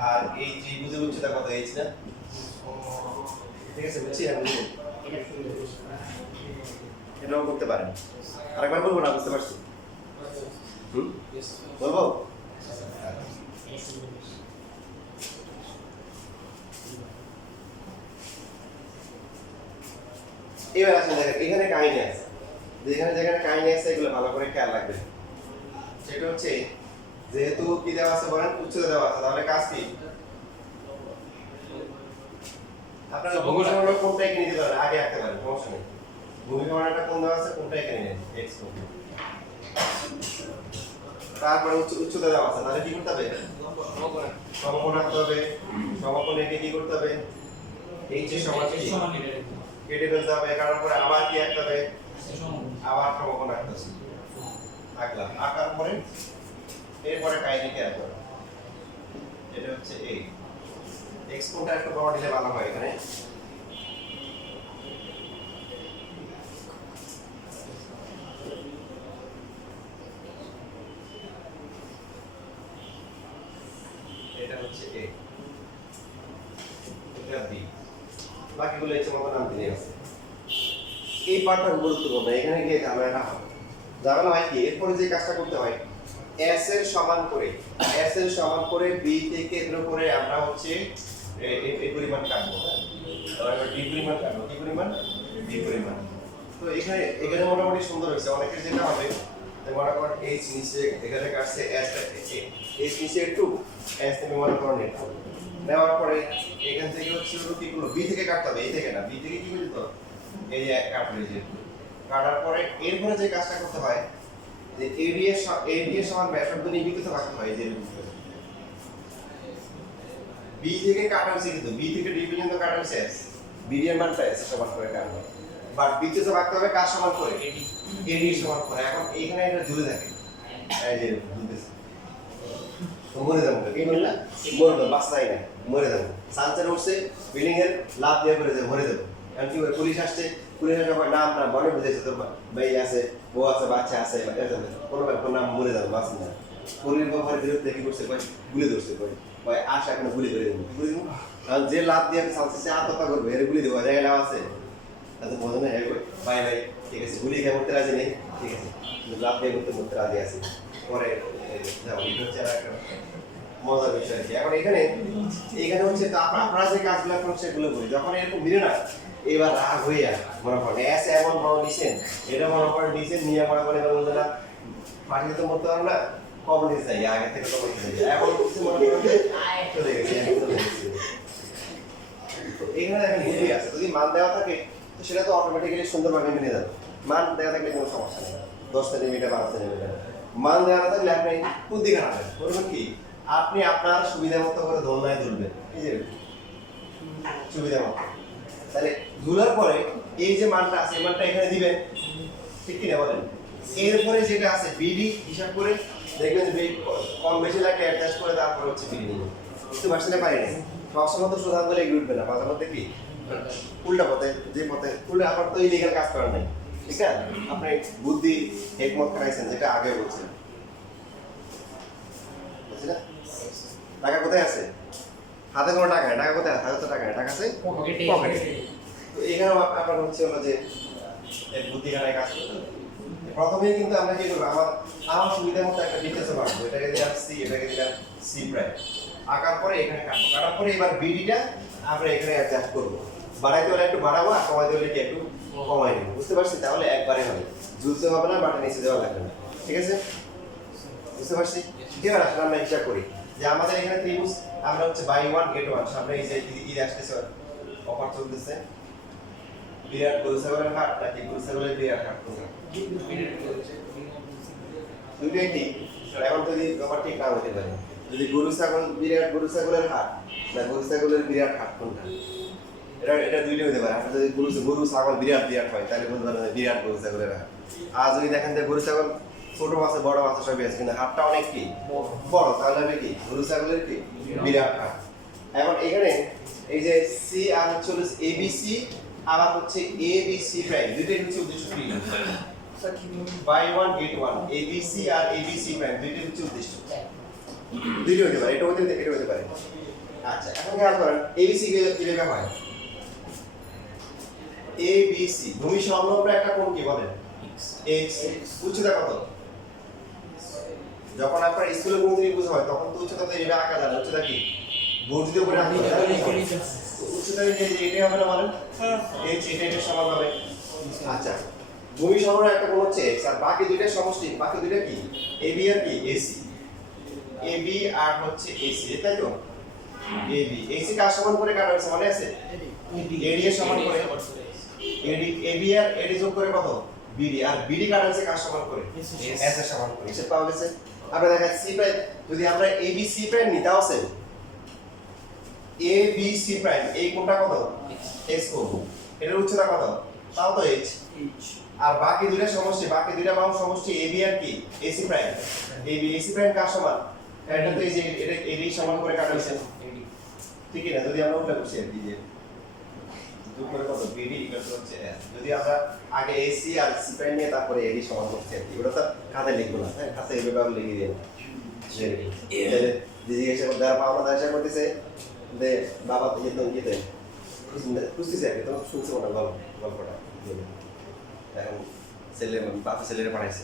আর এই ত্রিভুজের উচ্চতা কত? এইচ না? ঠিক আছে, বুঝছি না? বুঝলি এটাও করতে পারেন। আরেকবার বলবো না, বুঝতে পারছি? বলবো? এবার আসেন, দেখেন এখানে কাহিনী আছে, যেখানে যেখানে কাহিনী আছে এগুলো ভালো করে খেয়াল রাখবেন। সেটা হচ্ছে যেহেতু কি দেওয়া আছে বলেন, উচ্চতা দেওয়া আছে, তাহলে কাজ কি? আপনারা ভূমিসরণ কোনটা এঁকে নিতে পারেন, আগে আঁকতে পারেন, সমস্যা নেই। ভূমিসরণটা কোন দেওয়া আছে, কোনটা এঁকে নিলেন, এক্স কোণ। তারপরে উচ্চতা দেওয়া আছে, তাহলে কি করতে হবে? সমকোণ আঁকতে হবে। সমকোণ এঁকে কি করতে হবে? এইচ এর সমান কেটে ফেলতে হবে, কারণ পরে আবার কি আঁকতে হবে? আবার সমকোণ আঁকতে হবে। আঁকলাম, আঁকার পরে এরপরে কাহিনী খেয়াল করো। এটা হচ্ছে এই এক্স কোণটা একটু বড় দিলে ভালো হয় এখানে। এটা হচ্ছে এ, এটা বি, বাকিগুলো ইচ্ছে মতো নাম দিয়ে আছে। এই পার্টটা গুরুত্বপূর্ণ, এখানে গিয়ে ঝামেলাটা হবে। ঝামেলা হয় কি, এরপরে যে কাজটা করতে হয়, এস এর সমান করে, এস এর সমান করে বি থেকে এর উপরে আমরা হচ্ছে এই পরিমাণ কাটবো। হ্যাঁ, এবার ডি পরিমাণ কাটবো, কি পরিমাণ? ডি পরিমাণ। তো এখানে এখানে মোটামুটি সুন্দর হয়েছে। অনেকের যেটা হবে যে মনে করেন এইচ নিচে, এখানে কাটছে এস, এইচ নিচে একটু, এস থেকে মনে করেন একটু নেওয়ার পরে এখান থেকে হচ্ছে কি করলো, বি থেকে কাটতে হবে, এই থেকে না, বি থেকে কি করে দিত, এই যে কাটবে, যে কাটার পরে এরপরে যে কাজটা করতে হয় যে এডি এর সমান ব্যাসার্ধ নির্ণীত রাখতে হয়। যে বি থেকে কাটা হচ্ছে, কিন্তু বি থেকে ডি পর্যন্ত কাটা হচ্ছে এস, বি এর মানটা এস সমান করে কাটবে, বাট বি তে রাখতে হবে কার সমান করে? এডি সমান করে। এখন এইখানে এটা ঝুলে থাকে, এই যে ঝুলতেছে, তো মরে যাবো, কি বললা? মরে যাবো, বাঁচলাই না, মরে যাবো। সানসেট উঠছে, বিল্ডিং এর লাভ দিয়ে করে যাবো, মরে যাবো। এখন কি করে, পুলিশ আসছে, পুলিশ আসে নাম না মনে বুঝেছে, তোর ভাই আছে, বউ আছে, বাচ্চা আছে, কোনো ব্যাপার নাম, মরে যাবো, বাঁচি না। পুলিশ ব্যবহারের বিরুদ্ধে কি করছে, গুলি ধরছে, ভাই আস এখন গুলি করে দেবো, কি করে দেবো? কারণ যে লাভ দিয়ে সানসেট আত্মহত্যা করবে, এর গুলি দেবো, জায়গায় লাভ আছে, তাতে বোঝে না। ভাই ভাই ঠিক আছে, গুলি খেয়ে মরতে রাজি নেই, ঠিক আছে, লাভ দিয়ে মরতে রাজি আছে। পরে এটা হচ্ছে একটা মজার বিষয় আর কি। এখন এখানে হচ্ছে আপনারা যে কাজগুলো করেন সেগুলো করি, যখন এরকম মিলে না, এবার রাগ হয়ে যায়, মনে করেন এস এমন বড় নিছেন, এটা মনে করেন নিছেন, নিয়ে মনে করেন এবার বলতে না পাঠিয়ে তো মরতে পারো না, কম নিতে চাই, আগে থেকে তো মরতে চাই, এখন কিছু মনে করেন যে চলে গেছে, এখানে দেখেন বুদ্ধি আছে, যদি মান দেওয়া থাকে তো সেটা তো অটোমেটিক্যালি সুন্দরভাবে মেনে যাবে। মান দেওয়া থাকলে কোনো সমস্যা নেই, 10 সেন্টিমিটার 12 সেন্টিমিটার। মান দেওয়া না থাকলে আপনি বুদ্ধি খাটাবেন, করবেন কি, আপনি আপনার সুবিধা মতো করে দোলনায় দুলবেন, এই যে সুবিধা মতো। তাহলে দুলার পরে এই যে মানটা আছে, এই মানটা এখানে দিবেন, ঠিক কিনা বলেন? এরপরে যেটা আছে বিডি হিসাব করে দেখবেন যে কম বেশি লাগে অ্যাডজাস্ট করে তারপরে হচ্ছে বিডি নিবেন। বুঝতে পারছেন না? পারি না সবসময় তো সোজা বলে এগিয়ে উঠবে না, মাঝে মধ্যে কি উল্টা পথে, যে পথে উল্টা, আপনার তো ইলিগাল কাজ করার নাই, ঠিক আছে? আপনি বুদ্ধি একমত খাইছেন, যেটা আগে বলছেন, বুঝলেন? টাকা কোথায় আছে? হাতে কোনো টাকা নেই, টাকা কোথায় আছে? হাতে তো টাকা নেই, টাকা আছে পকেটে। তো এখানে আপনার হচ্ছে হলো যে এই বুদ্ধিখানায় কাজ করতে হবে। প্রথমেই কিন্তু আমরা কি করবো, আমার সুবিধার মতো একটা ডিটেলসে বাড়বো, এটাকে দিলাম সি, এটাকে দিলাম সি প্রাইম, আঁকার পরে এখানে কাটবো, কাটার পরে এবার বিডিটা আমরা এখানে অ্যাডজাস্ট করবো, বাড়াইতে হলে একটু বাড়াবো, আর কমাইতে হলে কি একটু কমাই নেবো, বুঝতে পারছি? তাহলে একবারে হবে, ঝুলতে হবে না, বাটা নিচে দেওয়া লাগবে না, ঠিক আছে? বুঝতে পারছি? এবার আসলে আমরা হিসাব করি যে আমাদের এখানে ত্রিভুজ, আমরা হচ্ছে বাই 1 গেট 1, সামনে এই যে ঈদ আসতেছে, অফার চলতেছে, বিরাট গরু ছাগলের হাট নাকি গরু ছাগলের বিরাট হাট, দুইটাই ঠিক, এখন যদি ব্যাপার ঠিক না হতে পারে, যদি গরু ছাগল বিরাট গরু ছাগলের হাট না গরু ছাগলের বিরাট হাট কোনটা? এটা দুইটা হতে পারে। আপনার যদি গরু ছাগল বিরাট বিরাট হয় তাহলে বলতে পারেন বিরাট গরু ছাগলের হাট। আর যদি দেখেন যে গরু ছাগল ছোট মাছে বড় মাছে সবই আছে কিন্তু হাটটা অনেক কি বড়, তাহলে হবে কি গরু ছাগলের কি বিরাট হাট। এখন এখানে এই যে সি আর হচ্ছে এবিসি আবার হচ্ছে এবিসি প্রাইম, দুইটাই হচ্ছে উদ্দেশ্য কি buy one get one, ABC আর এবিসি প্রাইম দুইটাই হচ্ছে উদ্দেশ্য। দুইটা হতে পারে, এটা হতে পারে। আচ্ছা এখন খেয়াল করেন এবিসি কিভাবে হয়। এবিসি ভূমি সংলগ্ন একটা কোণ কি বলেন এক্স, উচ্চতা কত? যখন আপনার স্কুলে কোন ত্রিভুজ হয় তখন তো উচ্চতা তো এইভাবে আঁকা যায়, উচ্চতা কি ভূমির উপরে আঁকা যায়, উচ্চতা এটাই হবে না বলেন এক্স, এটার সমান হবে। আচ্ছা ভূমি সংলগ্ন একটা কোণ হচ্ছে এক্স আর বাকি দুইটা সমষ্টি, বাকি দুইটা কি এবি আর কি এসি, এবি আর হচ্ছে এসি, তাই তো এবি এসি কার সমান করে কাটা হয়েছে মনে আছে? এডি এর সমান করে, এডি এবি আর এডি যোগ করে কত বিডি, আর বিডি কাটা হয়েছে কার সমান করে এস এর সমান করে। হিসাব পাওয়া গেছে। আমরা দেখেন সি প্রাইম যদি আমরা এবি সি প্রাইম নিতে আছে এ বি সি প্রাইম এই কোণটা কত এক্স করব, এটার উচ্চতা কত তাও তো এইচ, আর বাকি দুইটা সমষ্টি, বাকি দুইটা বাহু সমষ্টি এবি আর কি AC prime, AB AC prime কার সমান? এটা তো এই যে এটা এডি সমান করে কাটা হয়েছে ঠিক না? যদি আমরা উল্টা করছি এডি যে যোগ করে কত বিডি ইকুয়াল টু হচ্ছে এস, যদি আমরা আগে এসি আর সি প্রাইম নিয়ে তারপরে এডি সমান করছি আর কি, ওটা তো খাতায় লিখবো না, হ্যাঁ খাতায় এইভাবে আমি লিখে দিই জিজ্ঞাসা করতে আর পাওনা দাসা করতেছে যে বাবা তো ইয়েতে খুঁজতেছে আর কি, তখন শুনছে ওনার গল্পটা। এখন ছেলে বাপে ছেলেরা পাঠাইছে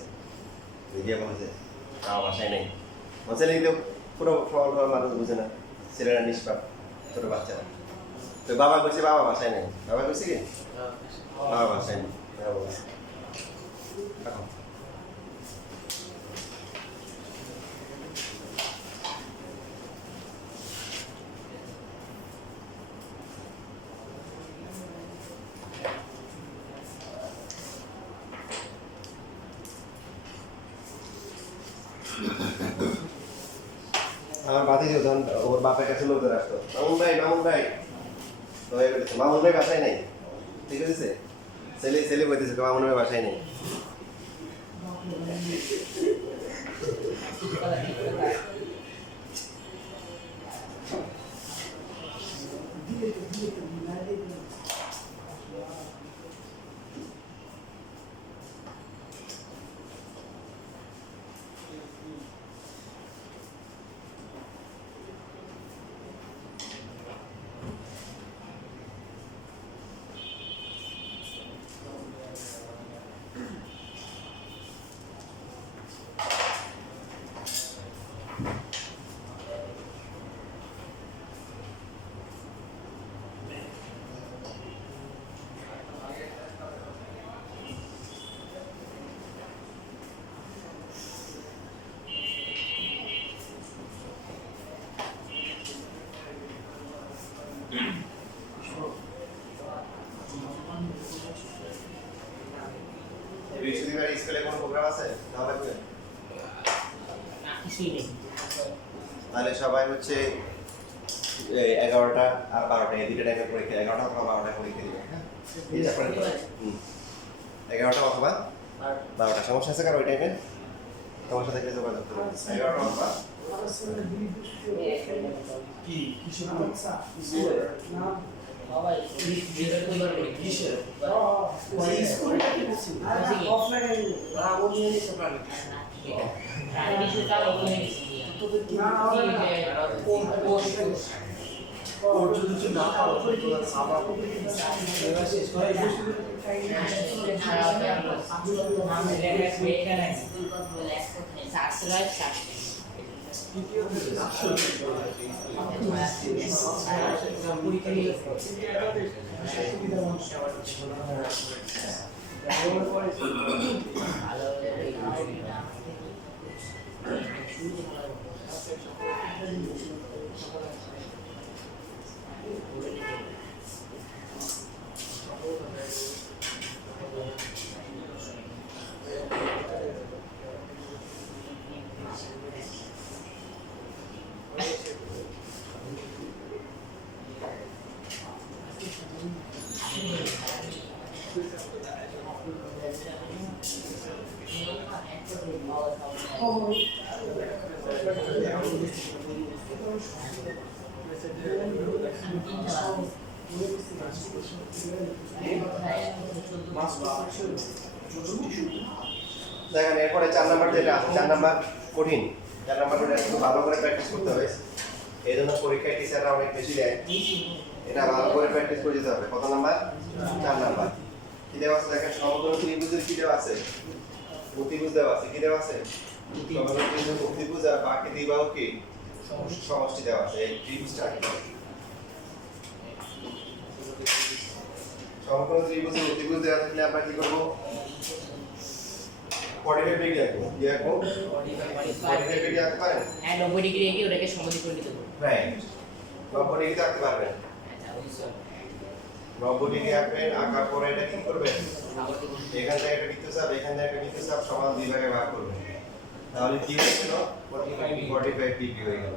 গিয়ে বলছে বাবা বাসায় নেই, ছেলে কিন্তু পুরো ফল মানুষ বুঝে না, ছেলেরা নিষ্পাপ ছোট বাচ্চারা। তো বাবা বলছে বাবা বাসায় নেই, বাবা বলছে কি বাবা বাসায় নেই। আমার বাতি যখন ওর বাপের কাছে লোকজন আসতো মামুন ভাই তো মামুন ভাই বাসায় নেই, ঠিক আছে ছেলে বলতেছে মামুন ভাই বাসায় নেই। বৃহস্পতিবার স্কুলে কোনো প্রোগ্রাম আছে তাহলে তাহলে সবাই হচ্ছে 11টা আর 12টা এই দুটো টাইমে পরীক্ষা, 11টা অথবা 12টা পরীক্ষা দিবে। হ্যাঁ 11টা অথবা 12টা। সমস্যা আছে কারো ওই টাইমে সমস্যা থাকলে যোগাযোগ করুন। 11টা অথবা কি কিছু সমস্যা না বাবা কিসের স্কুলটা কি বলছি অফলাইন ওদিকে নিতে পারবে যদি না পারো দেখেন এরপরে 4 নাম্বার যেটা আছে 4 নাম্বার কঠিন 4 নাম্বার করে একটু ভালো করে প্র্যাকটিস করতে হবে এই জন্য পরীক্ষায় টিচাররা অনেক বেশি দেয় এটা ভালো করে প্র্যাকটিস করে যেতে হবে কত নাম্বার 4 নাম্বার কি দেওয়া আছে দেখেন সমগ্র ত্রিভুজের কি দেওয়া আছে অতিভুজ দেওয়া আছে কি দেওয়া আছে সমগ্র ত্রিভুজ অতিভুজ আর বাকি দুই বাহু কি সমষ্টি দেওয়া আছে এই ত্রিভুজটা সমগ্র ত্রিভুজের অতিভুজ দেওয়া থাকলে আমরা কি করব 45 ডিগ্রি আঁকবো কি আঁকবো 45 ডিগ্রি আঁকতে পারেন হ্যাঁ 90 ডিগ্রি এগিয়ে ওটাকে সমদ্বিখণ্ড করে দেবো রাইট 90 ডিগ্রি আঁকতে পারবেন আচ্ছা বুঝছো 90 ডিগ্রি আঁকবেন আঁকার পরে এটা কি করবেন এখান থেকে একটা বৃত্তচাপ এখান থেকে একটা বৃত্তচাপ সমান দুই ভাগে ভাগ করবেন তাহলে কি হয়েছিল 45 ডিগ্রি হয়ে গেল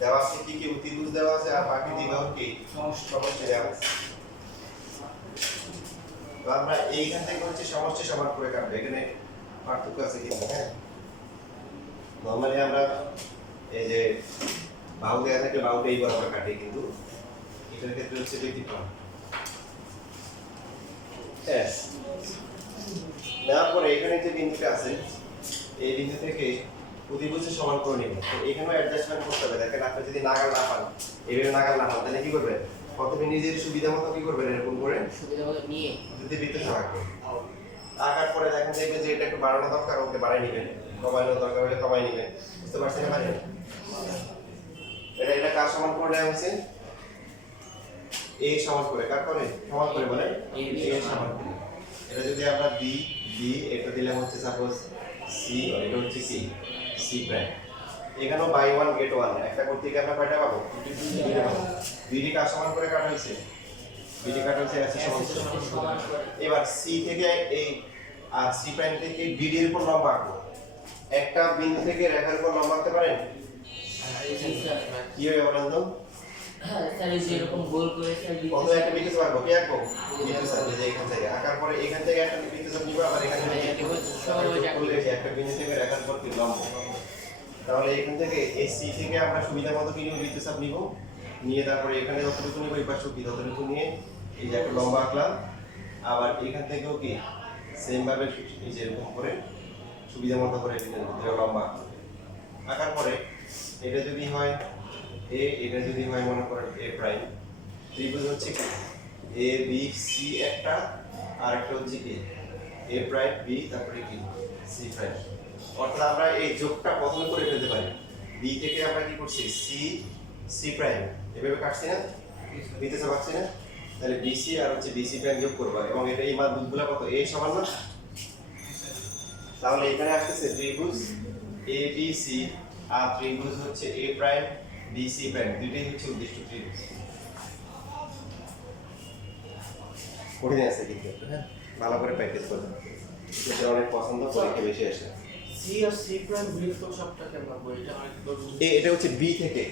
দেওয়া আছে কি কি অতিভুজ দেওয়া আছে আর বাকি দুই বাহু কি সমষ্টি দেওয়া আছে তো আমরা এইখান থেকে হচ্ছে সমষ্টি সমান করে কাটবো এখানে পার্থক্য আছে কিন্তু হ্যাঁ নরমালি আমরা এই যে বাহু দেওয়া থাকে বাহুটা এই বরাবর কাটি কিন্তু এটার ক্ষেত্রে হচ্ছে ব্যতিক্রম এস তারপরে এখানে যে বিন্দুটা আছে এই বিন্দু থেকে অতিভুজের সমান করে নিব তো এখানেও অ্যাডজাস্টমেন্ট করতে হবে দেখেন আপনি যদি নাগাল না পান এইভাবে নাগাল না পান তাহলে কি করবেন প্রথমে নিজের সুবিধা মতো কি করবেন এরকম করে সুবিধা মতো নিয়ে যদি বৃত্তচাপ আঁকবেন আঁকার পরে দেখেন দেখবেন যে এটা একটু বাড়ানো দরকার ওকে বাড়াই নেবেন কমানো দরকার হলে কমাই নেবেন বুঝতে পারছেন না মানে এটা কার সমান করে নেওয়া হয়েছে এ সমান করে কার করে সমান করে বলেন এ সমান করে এটা যদি আমরা বি বি এটা দিলাম হচ্ছে সাপোজ সি এটা হচ্ছে সি সি প্রাইম এখানেও বাই ওয়ান গেট ওয়ান একটা করতে গিয়ে আমরা কয়টা পাবো দুইটা পাবো বিডি কার সমান করে কাটা হয়েছে বিডি কাটা হয়েছে এস সমান করে এবার সি থেকে এই আর সি প্রাইম থেকে বিডি এর উপর লম্বা আঁকবো একটা বিন্দু থেকে রেখার উপর লম্বা আঁকতে পারেন কি হবে বলেন তো স্যার এই যে এরকম গোল করে স্যার কত একটা বৃত্তচাপ আঁকবো কি আঁকবো বৃত্তচাপ এই যে এখান থেকে আঁকার পরে এখান থেকে একটা বৃত্তচাপ নিব আবার এখান থেকে করলে যে একটা বিন্দু থেকে রেখার উপর কি লম্ব তাহলে এখান থেকে এই সি থেকে আমরা সুবিধা মতো কি নিব বৃত্তচাপ নিব নিয়ে তারপরে এখানে যতটুকু নিব এই পাশে কি ততটুকু নিয়ে এই যে একটা লম্বা আঁকলাম আবার এখান থেকেও কি সেম ভাবে এই যে এরকম করে সুবিধা মতো করে এটা লম্বা আঁকার পরে এটা যদি হয় এ এটা যদি হয় মনে করেন এ প্রাইম ত্রিভুজ হচ্ছে কি এ বি সি একটা আর একটা হচ্ছে কি এ প্রাইম বি তারপরে কি সি প্রাইম অর্থাৎ আমরা এই যোগটা প্রথমে করে ফেলতে পারি বি থেকে আমরা কি করছি সি সি প্রাইম এভাবে কাটছি না বিতে চাপাচ্ছি না তাহলে বিসি আর হচ্ছে বিসি প্রাইম যোগ করবা এবং এটা এই মান দুধগুলা কত এ সমান না তাহলে এখানে আসতেছে ত্রিভুজ এ বি সি আর ত্রিভুজ হচ্ছে এ প্রাইম বি সি প্রাইম দুটোই হচ্ছে উদ্দিষ্ট ত্রিভুজ কঠিন আছে কিন্তু হ্যাঁ ভালো করে প্র্যাকটিস করবেন এটা অনেক পছন্দ পরীক্ষা বেশি আসে সি আর সি প্রাইম বৃত্তচাপটা কেমন হবে এটা অনেক এটা হচ্ছে বি থেকে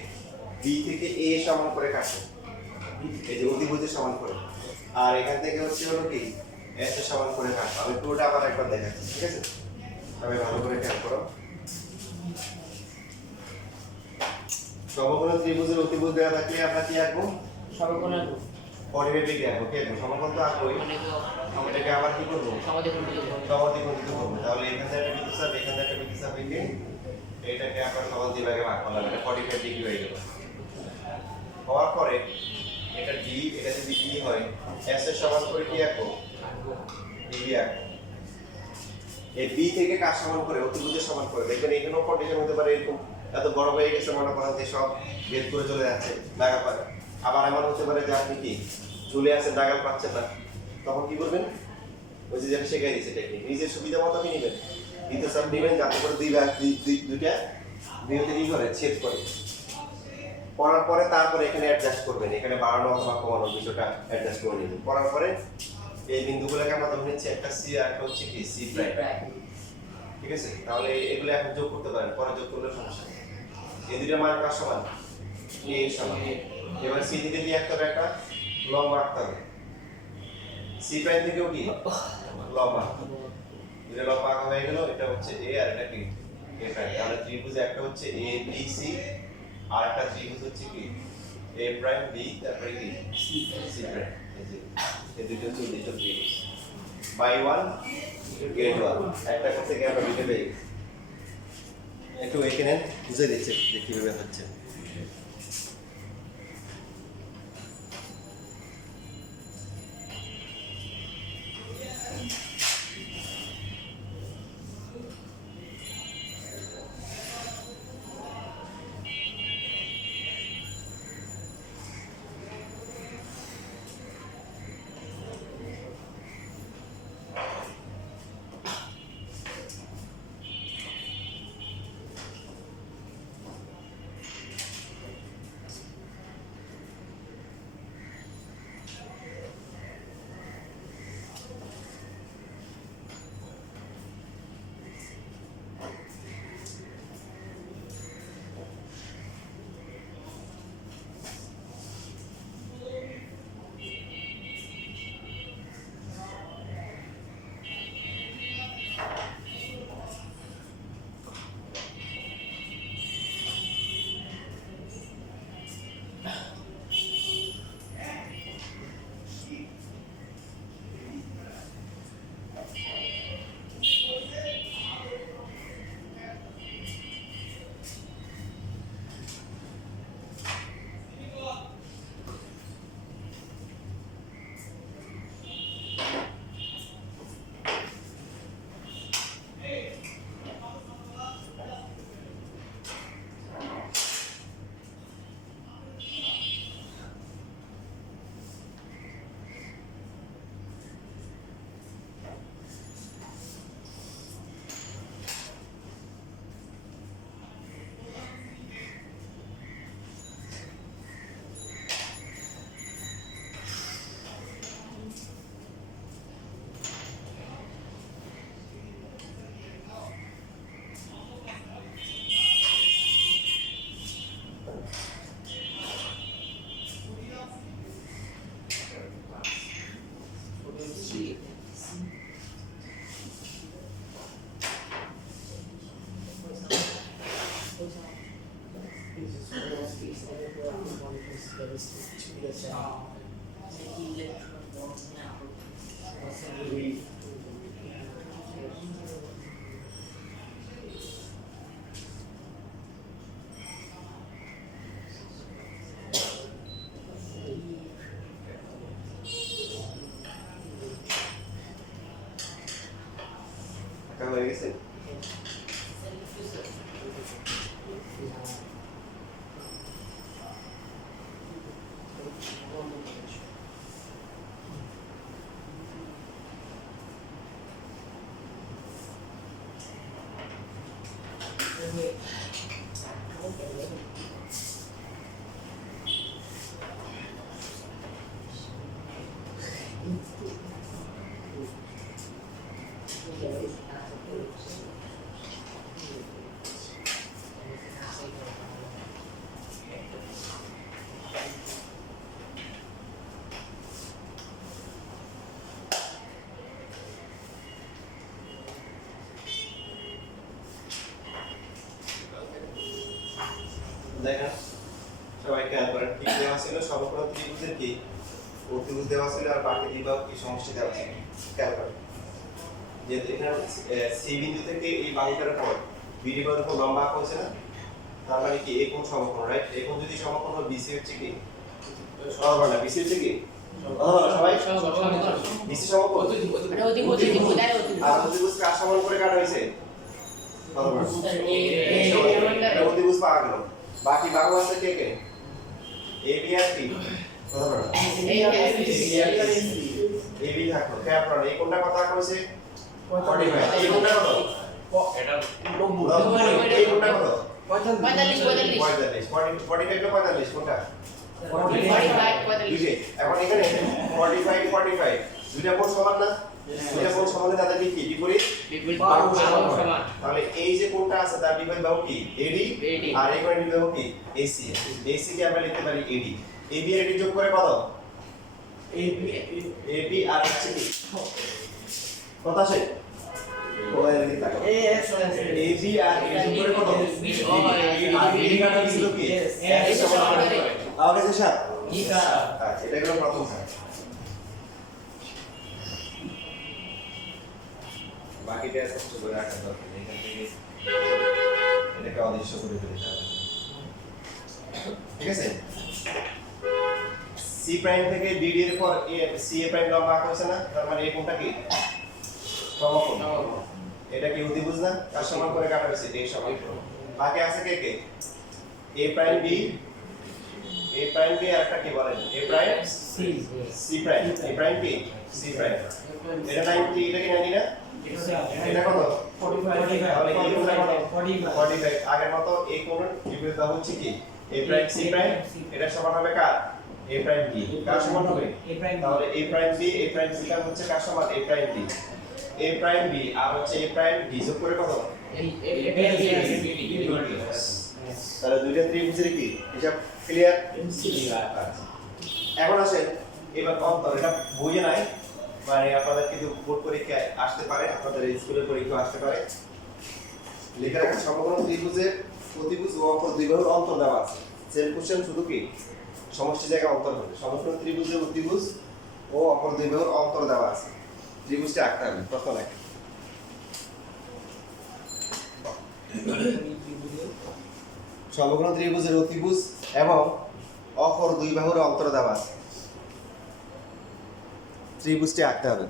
এ সমান করে কাটবে এই যে অতিভুজের সমান করে আর এখান থেকে হচ্ছে হলো কি এস এর সমান করে কাটবে আমি পুরোটা আবার একবার দেখাচ্ছি ঠিক আছে সবাই ভালো করে খেয়াল করো সমকোণ ত্রিভুজের অতিভুজ দেওয়া থাকলে আমরা কি আঁকবো সমকোণ 45 ডিগ্রি আঁকবো কি আঁকবো সমকোণ তো আঁকবোই এটাকে আবার কি করবো সমদ্বিখণ্ডিত সমদ্বিখণ্ডিত করবো তাহলে এখান থেকে একটা বৃত্তচাপ এখান থেকে একটা বৃত্তচাপ এঁকে এটাকে আবার সমান দুই ভাগে ভাগ করলাম এটা 45 ডিগ্রি হয়ে গেল হওয়ার পরে এটা ডি এটা যদি ডি হয় এস এর সমান করে কি আঁকবো ডিবি আঁকবো এই বি থেকে কার সমান করে অতিভুজের সমান করে দেখবেন এখানেও কন্ডিশন হতে পারে এরকম এত বড় হয়ে গেছে মনে করেন যে সব ভেদ করে চলে যাচ্ছে নাগাল পারে আবার এমন হতে পারে যে আপনি কি চলে আসে নাগাল পাচ্ছেন না তখন কি করবেন ওই যে যেটা শেখাই দিচ্ছে টেকনিক নিজের সুবিধা মতো কি নেবেন বৃত্তচাপ নেবেন যাতে করে দুইটা বিন্দুতে কি করে ছেদ করে করার পরে তারপরে এখানে অ্যাডজাস্ট করবেন এখানে বাড়ানো অথবা কমানো বিষয়টা অ্যাডজাস্ট করে নেবেন করার পরে এই বিন্দুগুলোকে আমরা ধরে নিচ্ছি একটা সি আর একটা হচ্ছে কি সি প্রাইম ঠিক আছে তাহলে এগুলো এখন যোগ করতে পারেন পরে যোগ করলে সমস্যা নেই এই দুইটা মান কার সমান এ এর সমান এবার সি থেকে দিয়ে একটা লম্বা আঁকতে হবে সি প্রাইম থেকেও কি লম্বা দুটো লম্বা আঁকা হয়ে গেল এটা হচ্ছে এ আর এটা কি এ প্রাইম তাহলে ত্রিভুজে একটা হচ্ছে এ বি সি আর একটা ত্রিভুজ হচ্ছে কি এ প্রাইম বি তারপরে কি সি প্রাইম এই দুটো হচ্ছে উদ্দেশ্য ত্রিভুজ বাই 1 গেট 1 একটা করতে গিয়ে আমরা দুটো পেয়ে গেছি একটু এখানে বুঝে দিচ্ছি যে কিভাবে হচ্ছে হয়ে গেছে দেখেন সবাই খেয়াল করেন কি দেওয়া ছিল সমগ্র ত্রিভুজের কি অতিভুজ দেওয়া ছিল আর বাকি দ্বিবাহু কি সমষ্টি দেওয়া ছিল খেয়াল করেন যেহেতু এখানে সি বিন্দু থেকে এই বাহুটার উপর বিডি বাহুর উপর লম্বা আঁকা হয়েছে না তার মানে কি এই কোণ সমকোণ রাইট এই কোণ যদি সমকোণ হয় বিসি হচ্ছে কি সমান না বিসি হচ্ছে কি সবাই বিসি সমকোণ আর অতিভুজ কার সমান করে কাটা হয়েছে অতিভুজ পাওয়া গেল বাকি বাহু আছে কে কে এ বি আর সি কথা বলো এ বি থাকলো খেয়াল করো এই কোণটা কত আঁকা হয়েছে 45 এই কোণটা কত এটা এই কোণটা কত 45 45 কোণটা 45 এখন এখানে 45 45 দুইটা কোণ সমান না দুইটা কোণ সমান তাদের কি বিপরীত বাহু সমান তাহলে এই যে কোণটা আছে তার বিপরীত বাহু কি এডি আর এই কোণের বিপরীত বাহু কি এসি এসি কে আমরা লিখতে পারি এডি এবি আর এডি যোগ করে কত এবি আর হচ্ছে কি কত আসে কোয়েলের দিকে তাকাও এই এক্সেলেন্স AB আর এর উপরে কত আর BD কাটা ছিল কি এই সমান হবে। আগে যে স্যার জি স্যার। আচ্ছা এটা হলো প্রথম স্যার বাকিটা স্পষ্ট করে রাখা দরকার এখান থেকে এটাকে অদৃশ্য করে দিতে হবে ঠিক আছে সি প্রাইম থেকে ডিডি এর পর এ সি এ প্রাইম লম্বা আঁকা হয়েছে না তার মানে এই কোণটা কি সমকোণ এটা কি অতিভুজ না কার সমান করে কাটা হয়েছে ডি সমান বাকি আছে কে কে এ প্রাইম বি আর একটা কি বলেন এ প্রাইম সি সি প্রাইম এ প্রাইম কি সি প্রাইম এটা 90 এটা কি 90 না এটা কত 45 তাহলে এই কোণটা কত 45 45 আগের মতো এই কোণ বিপরীত হচ্ছে কি এ প্রাইম সি প্রাইম এটা সমান হবে কার এ প্রাইম বি কার সমান হবে এ প্রাইম তাহলে এ prime B A prime C কার হচ্ছে কার সমান এ prime B A prime B আর হচ্ছে এ প্রাইম বি যোগ করে কত তাহলে দুইটা ত্রিভুজের কি হিসাব ক্লিয়ার এখন আসেন এবার অন্তর এটা বুঝে নাই মানে আপনাদের কিন্তু বোর্ড পরীক্ষায় আসতে পারে আপনাদের স্কুলের পরীক্ষা আসতে পারে লেখা রাখা সমগ্র ত্রিভুজের প্রতিভুজ ও অপর দুই বাহুর অন্তর দেওয়া আছে সেম কোশ্চেন শুধু কি সমষ্টি জায়গায় অন্তর হবে সমগ্র ত্রিভুজের অতিভুজ ও অপর দুই বাহুর অন্তর দেওয়া আছে ত্রিভুজটা আঁকতে হবে প্রশ্ন লেখ সমগ্র ত্রিভুজের অতিভুজ এবং অপর দুই বাহুর অন্তর দেওয়া আছে ত্রিভুজটি আঁকতে হবে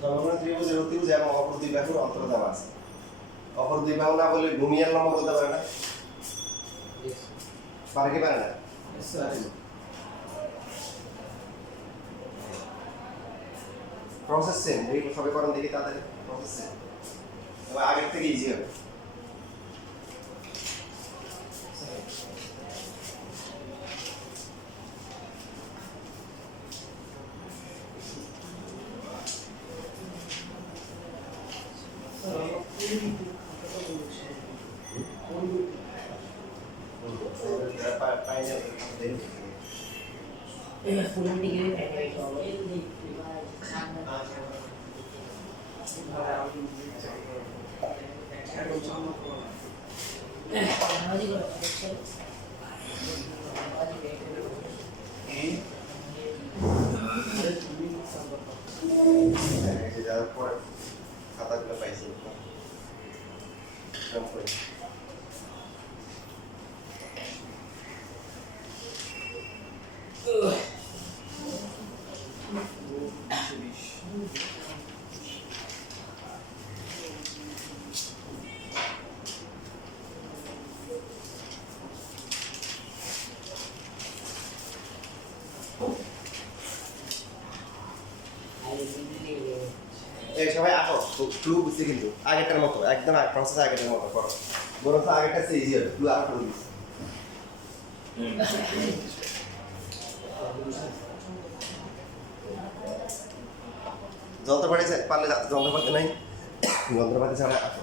সমগ্র ত্রিভুজের অতিভুজ এবং অপর দুই বাহুর অন্তর দেওয়া আছে অপর দুই বাহু না বলে ভূমিয়ার লম্ব বলতে পারে না পারে কি পারে না প্রসেস সেম এই সবে করেন দেখি তাড়াতাড়ি প্রসেস সেম এবার আগের থেকে ইজি হবে যাওয়ার পর খাতাগুলো পাইছি এই সবাই আঁকো ক্লু বুঝছি কিন্তু আগেরটার মতো একদম প্রসেস আগেরটার মতো করো বরং আগেরটা চেয়ে ইজি হবে ক্লু আর ক্লু দিচ্ছি যন্ত্রপাতি পারলে যন্ত্রপাতি নাই যন্ত্রপাতি ছাড়া আঁকো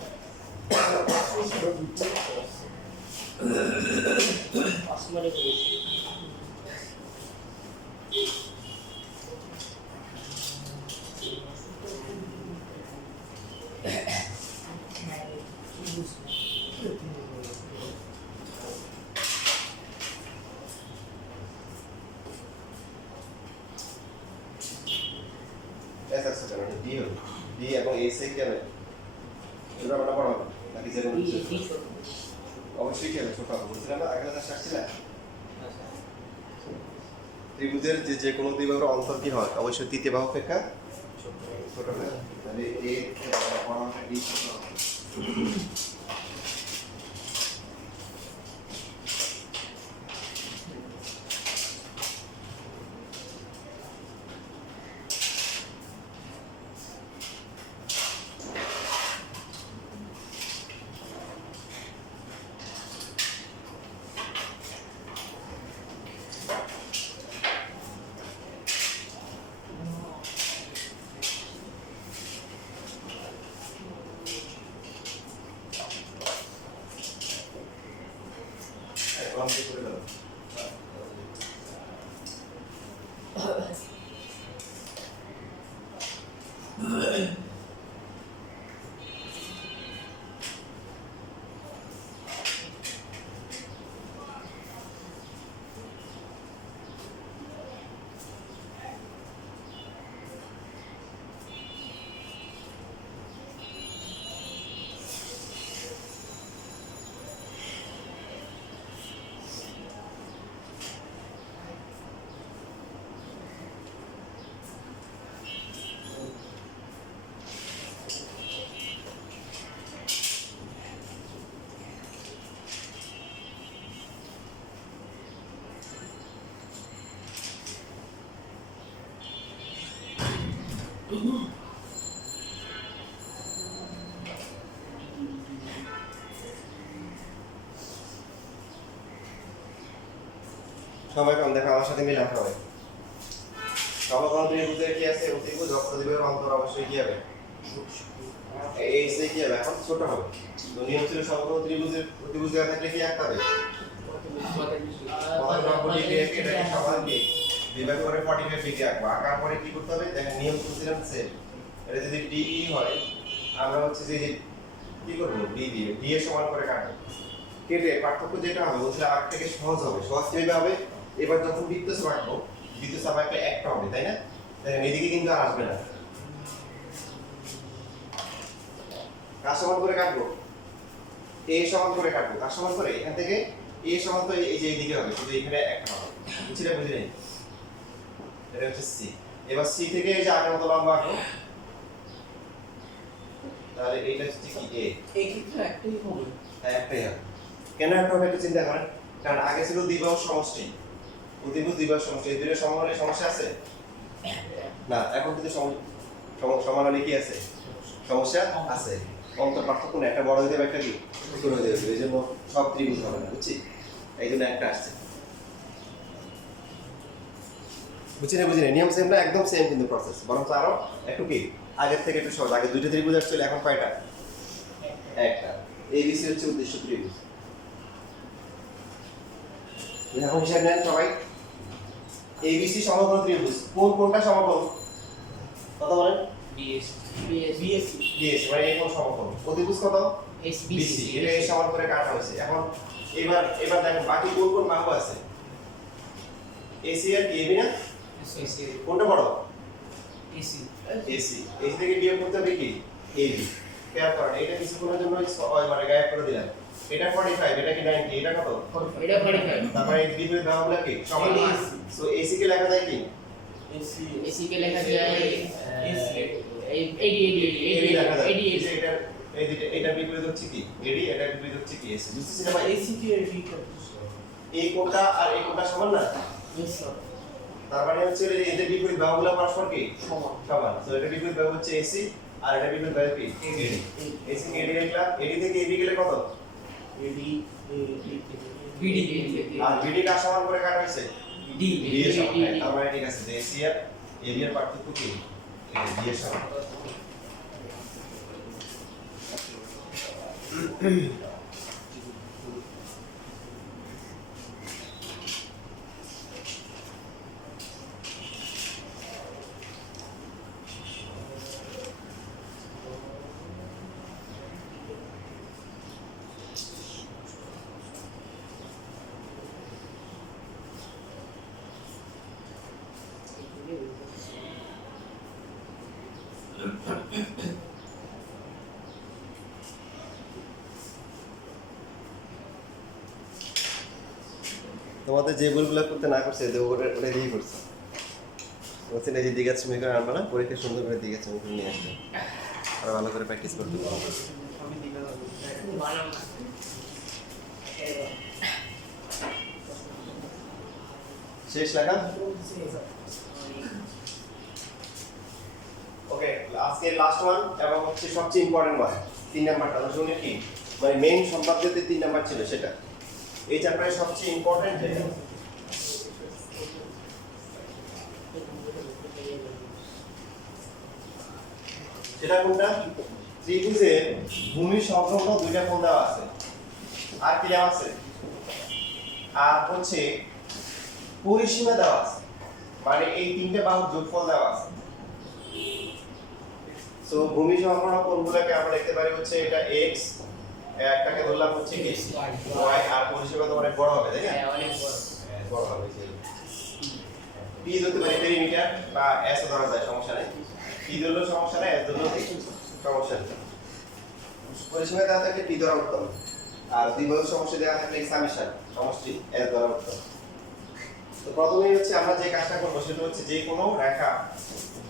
ऐसा ऐसा करना डी हो डी এবং এ সে কি হবে এটা আমরা পড়াবো নাকি যে কোনো কিছু অবশ্যই কি হবে ছোট হবে বুঝছিলাম না আগে না আসছিল ত্রিভুজের যে কোনো দুই বাহুর অন্তর কি হয় অবশ্যই তৃতীয় বাহু অপেক্ষা ছোট হয় তাহলে এ পড়ানো ডি ছোট হবে সবাই কম দেখো আমার সাথে মিলাম সবাই। সমকোণ ত্রিভুজের কি আছে? অতিভুজ অপ্রতিভুজের অন্তর অবশ্যই কি হবে? এই সে কি হবে? এখন ছোট হবে। তো নিয়ম ছিল সমকোণ ত্রিভুজের অতিভুজ দেওয়া থাকলে কি আঁকতে হবে? প্রথমে 90 ডিগ্রি এঁকে এটাকে সমান দিয়ে বিভাগ করে 45 ডিগ্রি আঁকবো। আঁকার পরে কি করতে হবে? দেখেন নিয়ম ছিলাম সেম। এটা যদি ডিই হয় আমরা হচ্ছে যে কি করব? ডি দিয়ে ডি এর সমান করে কাটবো। কেটে পার্থক্য যেটা হবে বলছিলাম আগ থেকে সহজ হবে। সহজ কিভাবে হবে? এবার যখন বৃত্তচাপ আঁকবো বৃত্তচাপ আঁকলে একটা হবে, তাই না? দেখেন এদিকে কিন্তু আর আসবে না। কার সমান করে কাটবো? এ সমান করে কাটবো। কার সমান করে? এখান থেকে এ সমান তো এই যে এইদিকে হবে, শুধু এখানে একটা হবে। বুঝলে বুঝলেন? এটা হচ্ছে সি। এবার সি থেকে এই যে আগের মতো লম্বা আঁকবো। তাহলে এইটা হচ্ছে কি এ। এই ক্ষেত্রে একটাই হবে। হ্যাঁ, একটাই হবে। কেন একটা হবে একটু চিন্তা করেন। কারণ আগে ছিল দ্বিবাহু সমষ্টি। অতিভুজ দ্বিবাহু সমষ্টি। এই দুটোর সমান হলে সমস্যা আছে? না, এখন কিন্তু সমান হলে কি আছে? সমস্যা আছে। অন্তর পার্থক্য না, একটা বড় হইতে হবে একটা কি ছোট হইতে হবে। এই জন্য সব ত্রিভুজ হবে না, বুঝছি? এই জন্য একটা আসছে। বুঝছি না নিয়ম সেম না, একদম সেম কিন্তু প্রসেস, বরং আরো একটু কি আগের থেকে একটু সহজ। আগে দুইটা ত্রিভুজ আসছিল, এখন কয়টা? একটা। এবিসি হচ্ছে উদ্দেশ্য ত্রিভুজ। এখন হিসাব নেন সবাই। এবিসি সমকোণ ত্রিভুজ। কোনটা সমকোণ? কত বলেন? বিএস বিএসসি বিএস মানে এই কোন সমকোণ? অতিভুজ কত? SBC BC. এটা এই সমান করে কাটা হয়েছে। এখন এবার দেখেন বাকি কোন বাহু আছে? এসি আর কি এবি না? কোনটা বড়? AC AC. এসি থেকে বিয়োগ করতে হবে কি? এবি। খেয়াল করেন এটা কিছু কোণের জন্য মানে গায়েব করে দিলাম। এটা 45, এটা কি 90, এটা কত? এটা 45 তারপরে এই বিপরীত বাহুগুলো কি সমান? সো এসি কে লেখা যায় কি? এসি কে লেখা যায় এডি লেখা যায়। এডি এটা এটা বিপরীত হচ্ছে কি? এডি, এটা বিপরীত হচ্ছে কি? এসি। বুঝছিস না ভাই? এসিটি এর ডি কত? এই কোণটা আর এই কোণটা সমান না? তার মানে হচ্ছে যে এদের বিপরীত বাহুগুলো পরস্পর কি সমান। সো এটা বিপরীত বাহু হচ্ছে এসি আর এটা বিপরীত বাহু কি এডি। এসি কে এডি লিখলাম। এডি থেকে এবি গেলে কত? এডি বিডি আর বিডি কার সমান করে কাটা হয়েছে? ডি ডি এর সমান। তার মানে ঠিক আছে যে এসি আর এবি এর পার্থক্য কি? এটা ডি এর সমান। তোমাদের যে বইগুলো করতে না করছে ওটা দিয়ে করছে। বলছেন এই যে দিঘা ছবি করে আনবা না, পরীক্ষা সুন্দর করে দিঘা ছবি করে নিয়ে আসবে আর ভালো করে প্র্যাকটিস করতে পারবে। আমি দিগা শেষ লেখা? ওকে, আজকে লাস্ট ওয়ান এবং হচ্ছে সবচেয়ে ইম্পর্টেন্ট ওয়ান, 3 নাম্বারটা। শুনে কি মানে মেইন সম্পাদ্য যে 3 নাম্বার ছিল সেটা এই চ্যাপ্টারে সবচেয়ে ইম্পর্টেন্ট যেটা সেটা কোনটা? ত্রিভুজের ভূমি সংলগ্ন দুইটা কোণ দেওয়া আছে। আর কি দেওয়া আছে? আর হচ্ছে পরিসীমা দেওয়া আছে, মানে এই তিনটে বাহুর যোগফল দেওয়া আছে। সো ভূমি সংলগ্ন কোণগুলোকে আমরা লিখতে পারি হচ্ছে এটা x, একটাকে ধরলাম হচ্ছে কি y, আর পরিসীমা তো অনেক বড় হবে, তাই না? অনেক বড় বড় হবে। p ধরতে পারি পেরিমিটার বা s ধরা যায়, সমস্যা নেই। p ধরলেও সমস্যা নেই, s ধরলেও সমস্যা নেই। পরিসীমা দেওয়া থাকলে p ধরা উত্তম, আর দ্বিবাহু সমষ্টি দেওয়া থাকলে সামেশন সমষ্টি s ধরা উত্তম। তো প্রথমেই হচ্ছে আমরা যে কাজটা করব সেটা হচ্ছে যে কোনো রেখা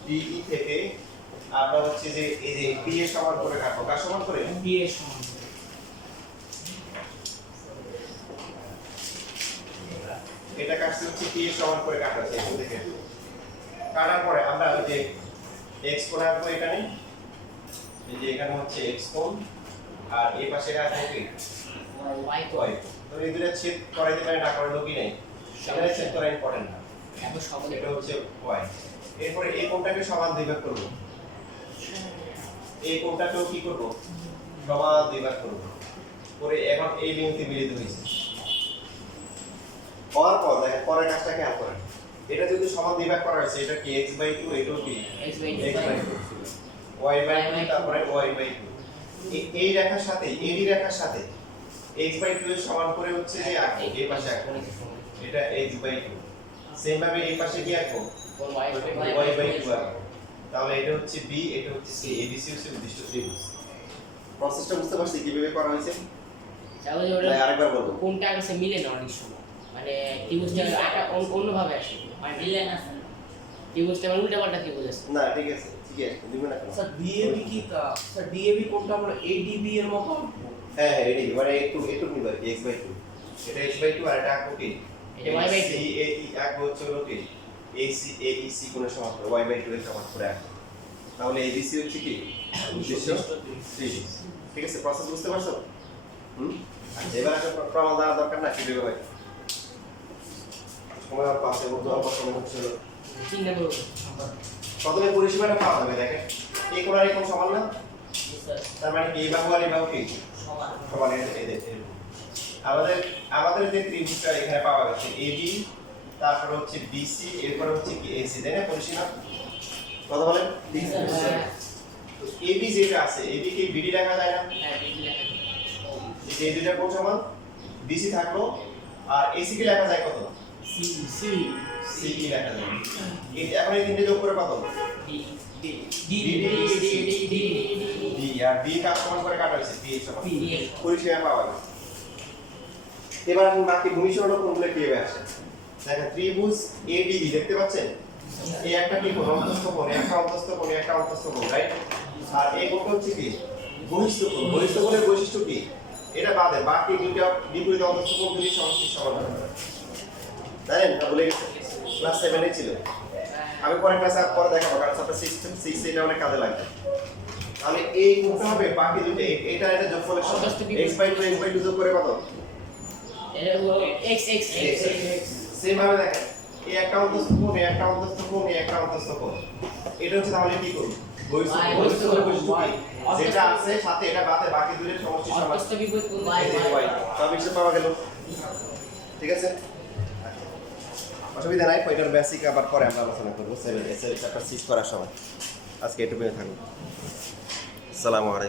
DE থেকে আমরা হচ্ছে যে এই যে P এর সমান করে কাটবো। কার সমান করে? বি এর সমান। এটা কাটছে হচ্ছে P এর সমান করে কাটা আছে, একটু দেখেন। কাটার পরে আমরা ওই যে x কোণ আঁকবো এখানে, এই যে এখানে হচ্ছে x কোণ আর এই পাশে আঁকবো কি ওয়াই y। তো এই দুটো ছেদ করাইতে পারি, না করার লোকই নাই। এখানে চেক করা ইম্পর্টেন্ট না। এখন সবাই এটা হচ্ছে y। এরপরে এই কোণটাকে সমান দুই ভাগ করব। এই কোণটাকেও কি করব? সমান দুই ভাগ করব। করে এখন এই বিন্দুতে মিলিত হয়েছে। হওয়ার পর দেখেন পরের কাজটা খেয়াল করেন। এটা যদি সমান দুই ভাগ করা হয়েছে, এটা কি x/2, এটাও কি x/2, y/2, তারপরে y/2। এই রেখার সাথে AD রেখার সাথে x/2 এর সমান করে হচ্ছে যে এই পাশে আঁকবো, এটা x/2। সেম ভাবে এই পাশে কি আঁকবো? y/2 আঁকবো। তাহলে এটা হচ্ছে b, এটা হচ্ছে c। ABC হচ্ছে নির্দিষ্ট ত্রিভুজ। প্রসেসটা বুঝতে পারছি কিভাবে করা হয়েছে? তাহলে ওটা তাই আরেকবার বলবো। কোনটা কাছে মিলে না অনেক সময়, মানে ত্রিভুজটা আঁকা অন্যভাবে আসে, মানে মিলে না, ত্রিভুজটা মানে উল্টা পাল্টা ত্রিভুজ আছে। না ঠিক আছে, ঠিক আছে, দিবেন না কেন? স্যার ডিএবি কি তা স্যার ডিএবি কোনটা আমরা এডিবি এর মতো হ্যাঁ হ্যাঁ, রেডি। মানে একটু নিবা কি x/2, এটা h/2 আর এটা আঁকবো কি এটা y/2। CAE আঁকবো হচ্ছে হলো কি AC AEC কোণের সমান করে y/2 এর সমান করে আঁকবো। তাহলে ABC হচ্ছে কি নির্দিষ্ট ত্রিভুজ। ঠিক আছে, প্রসেস বুঝতে পারছো? আচ্ছা, এবার একটা প্রমাণ দেওয়া দরকার না কিভাবে হয়। সময় আর পাশে অল্প সময় হচ্ছে হলো। তিন নম্বর প্রথমে পরিসীমাটা পাওয়া যাবে। দেখেন এই কোণ আর এই কোণ সমান না, তার মানে কি এই বাহু আর এই বাহু কি সমান। আমাদের যে ত্রিভুজটা এখানে পাওয়া গেছে AB, তারপর হচ্ছে BC, এরপর হচ্ছে কি AC, তাই না? পরিসীমা কত বলেন? AB যেটা আছে, AB কে BD লেখা যায় না? এই দুইটা কোণ সমান, BC থাকলো আর AC কে লেখা যায় কত? CE লেখা যায়। এখন এই তিনটে যোগ করে কত? D আর B কাজ সমান করে কাটা হয়েছে, B সমান পরিসীমা পাওয়া গেছে। এবার আমি বাকি ভূমিসরণ কোণগুলো কিভাবে আসে দেখেন। ত্রিভুজ ADB দেখতে পাচ্ছেন? এই একটা কি কোণ? অন্তস্থ কোণ, একটা অন্তস্থ কোণ, একটা অন্তস্থ কোণ, রাইট? আর এই কোণটা হচ্ছে কি বহিস্থ কোণ। বহিস্থ কোণের বৈশিষ্ট্য কি? এটা বাদে বাকি দুইটা বিপরীত অন্তস্থ কোণ দুটি সমষ্টির সমান হবে। জানেন না? বলে গেছে ক্লাস 7 এ ছিল। আমি পরে ক্লাসে পরে দেখাবো, কারণ চ্যাপ্টার 6 এটা অনেক কাজে লাগবে। তাহলে এই কোণটা হবে বাকি দুটো, এটা যোগফলের সমান। x/2 যোগ করে কত? x সেম ভাবে দেখেন এই একটা অন্তস্থ কোণ, এই একটা অন্তস্থ কোণ, এই একটা অন্তস্থ কোণ। এটা হচ্ছে তাহলে কি করব? বহিস্থ কোণ যেটা আছে সাথে এটা বাদে বাকি দুটোর সমষ্টি সমান। অন্তস্থ বিপরীত কোণ এই যে y সব হিসেব পাওয়া গেল। ঠিক আছে, অসুবিধা নাই। পয়েন্টার বেসিক আবার পরে আমরা আলোচনা করব 7 এসএল চ্যাপ্টার 6 করার সময়। আজকে এটুকুই থাকবে। আসসালামু আলাইকুম।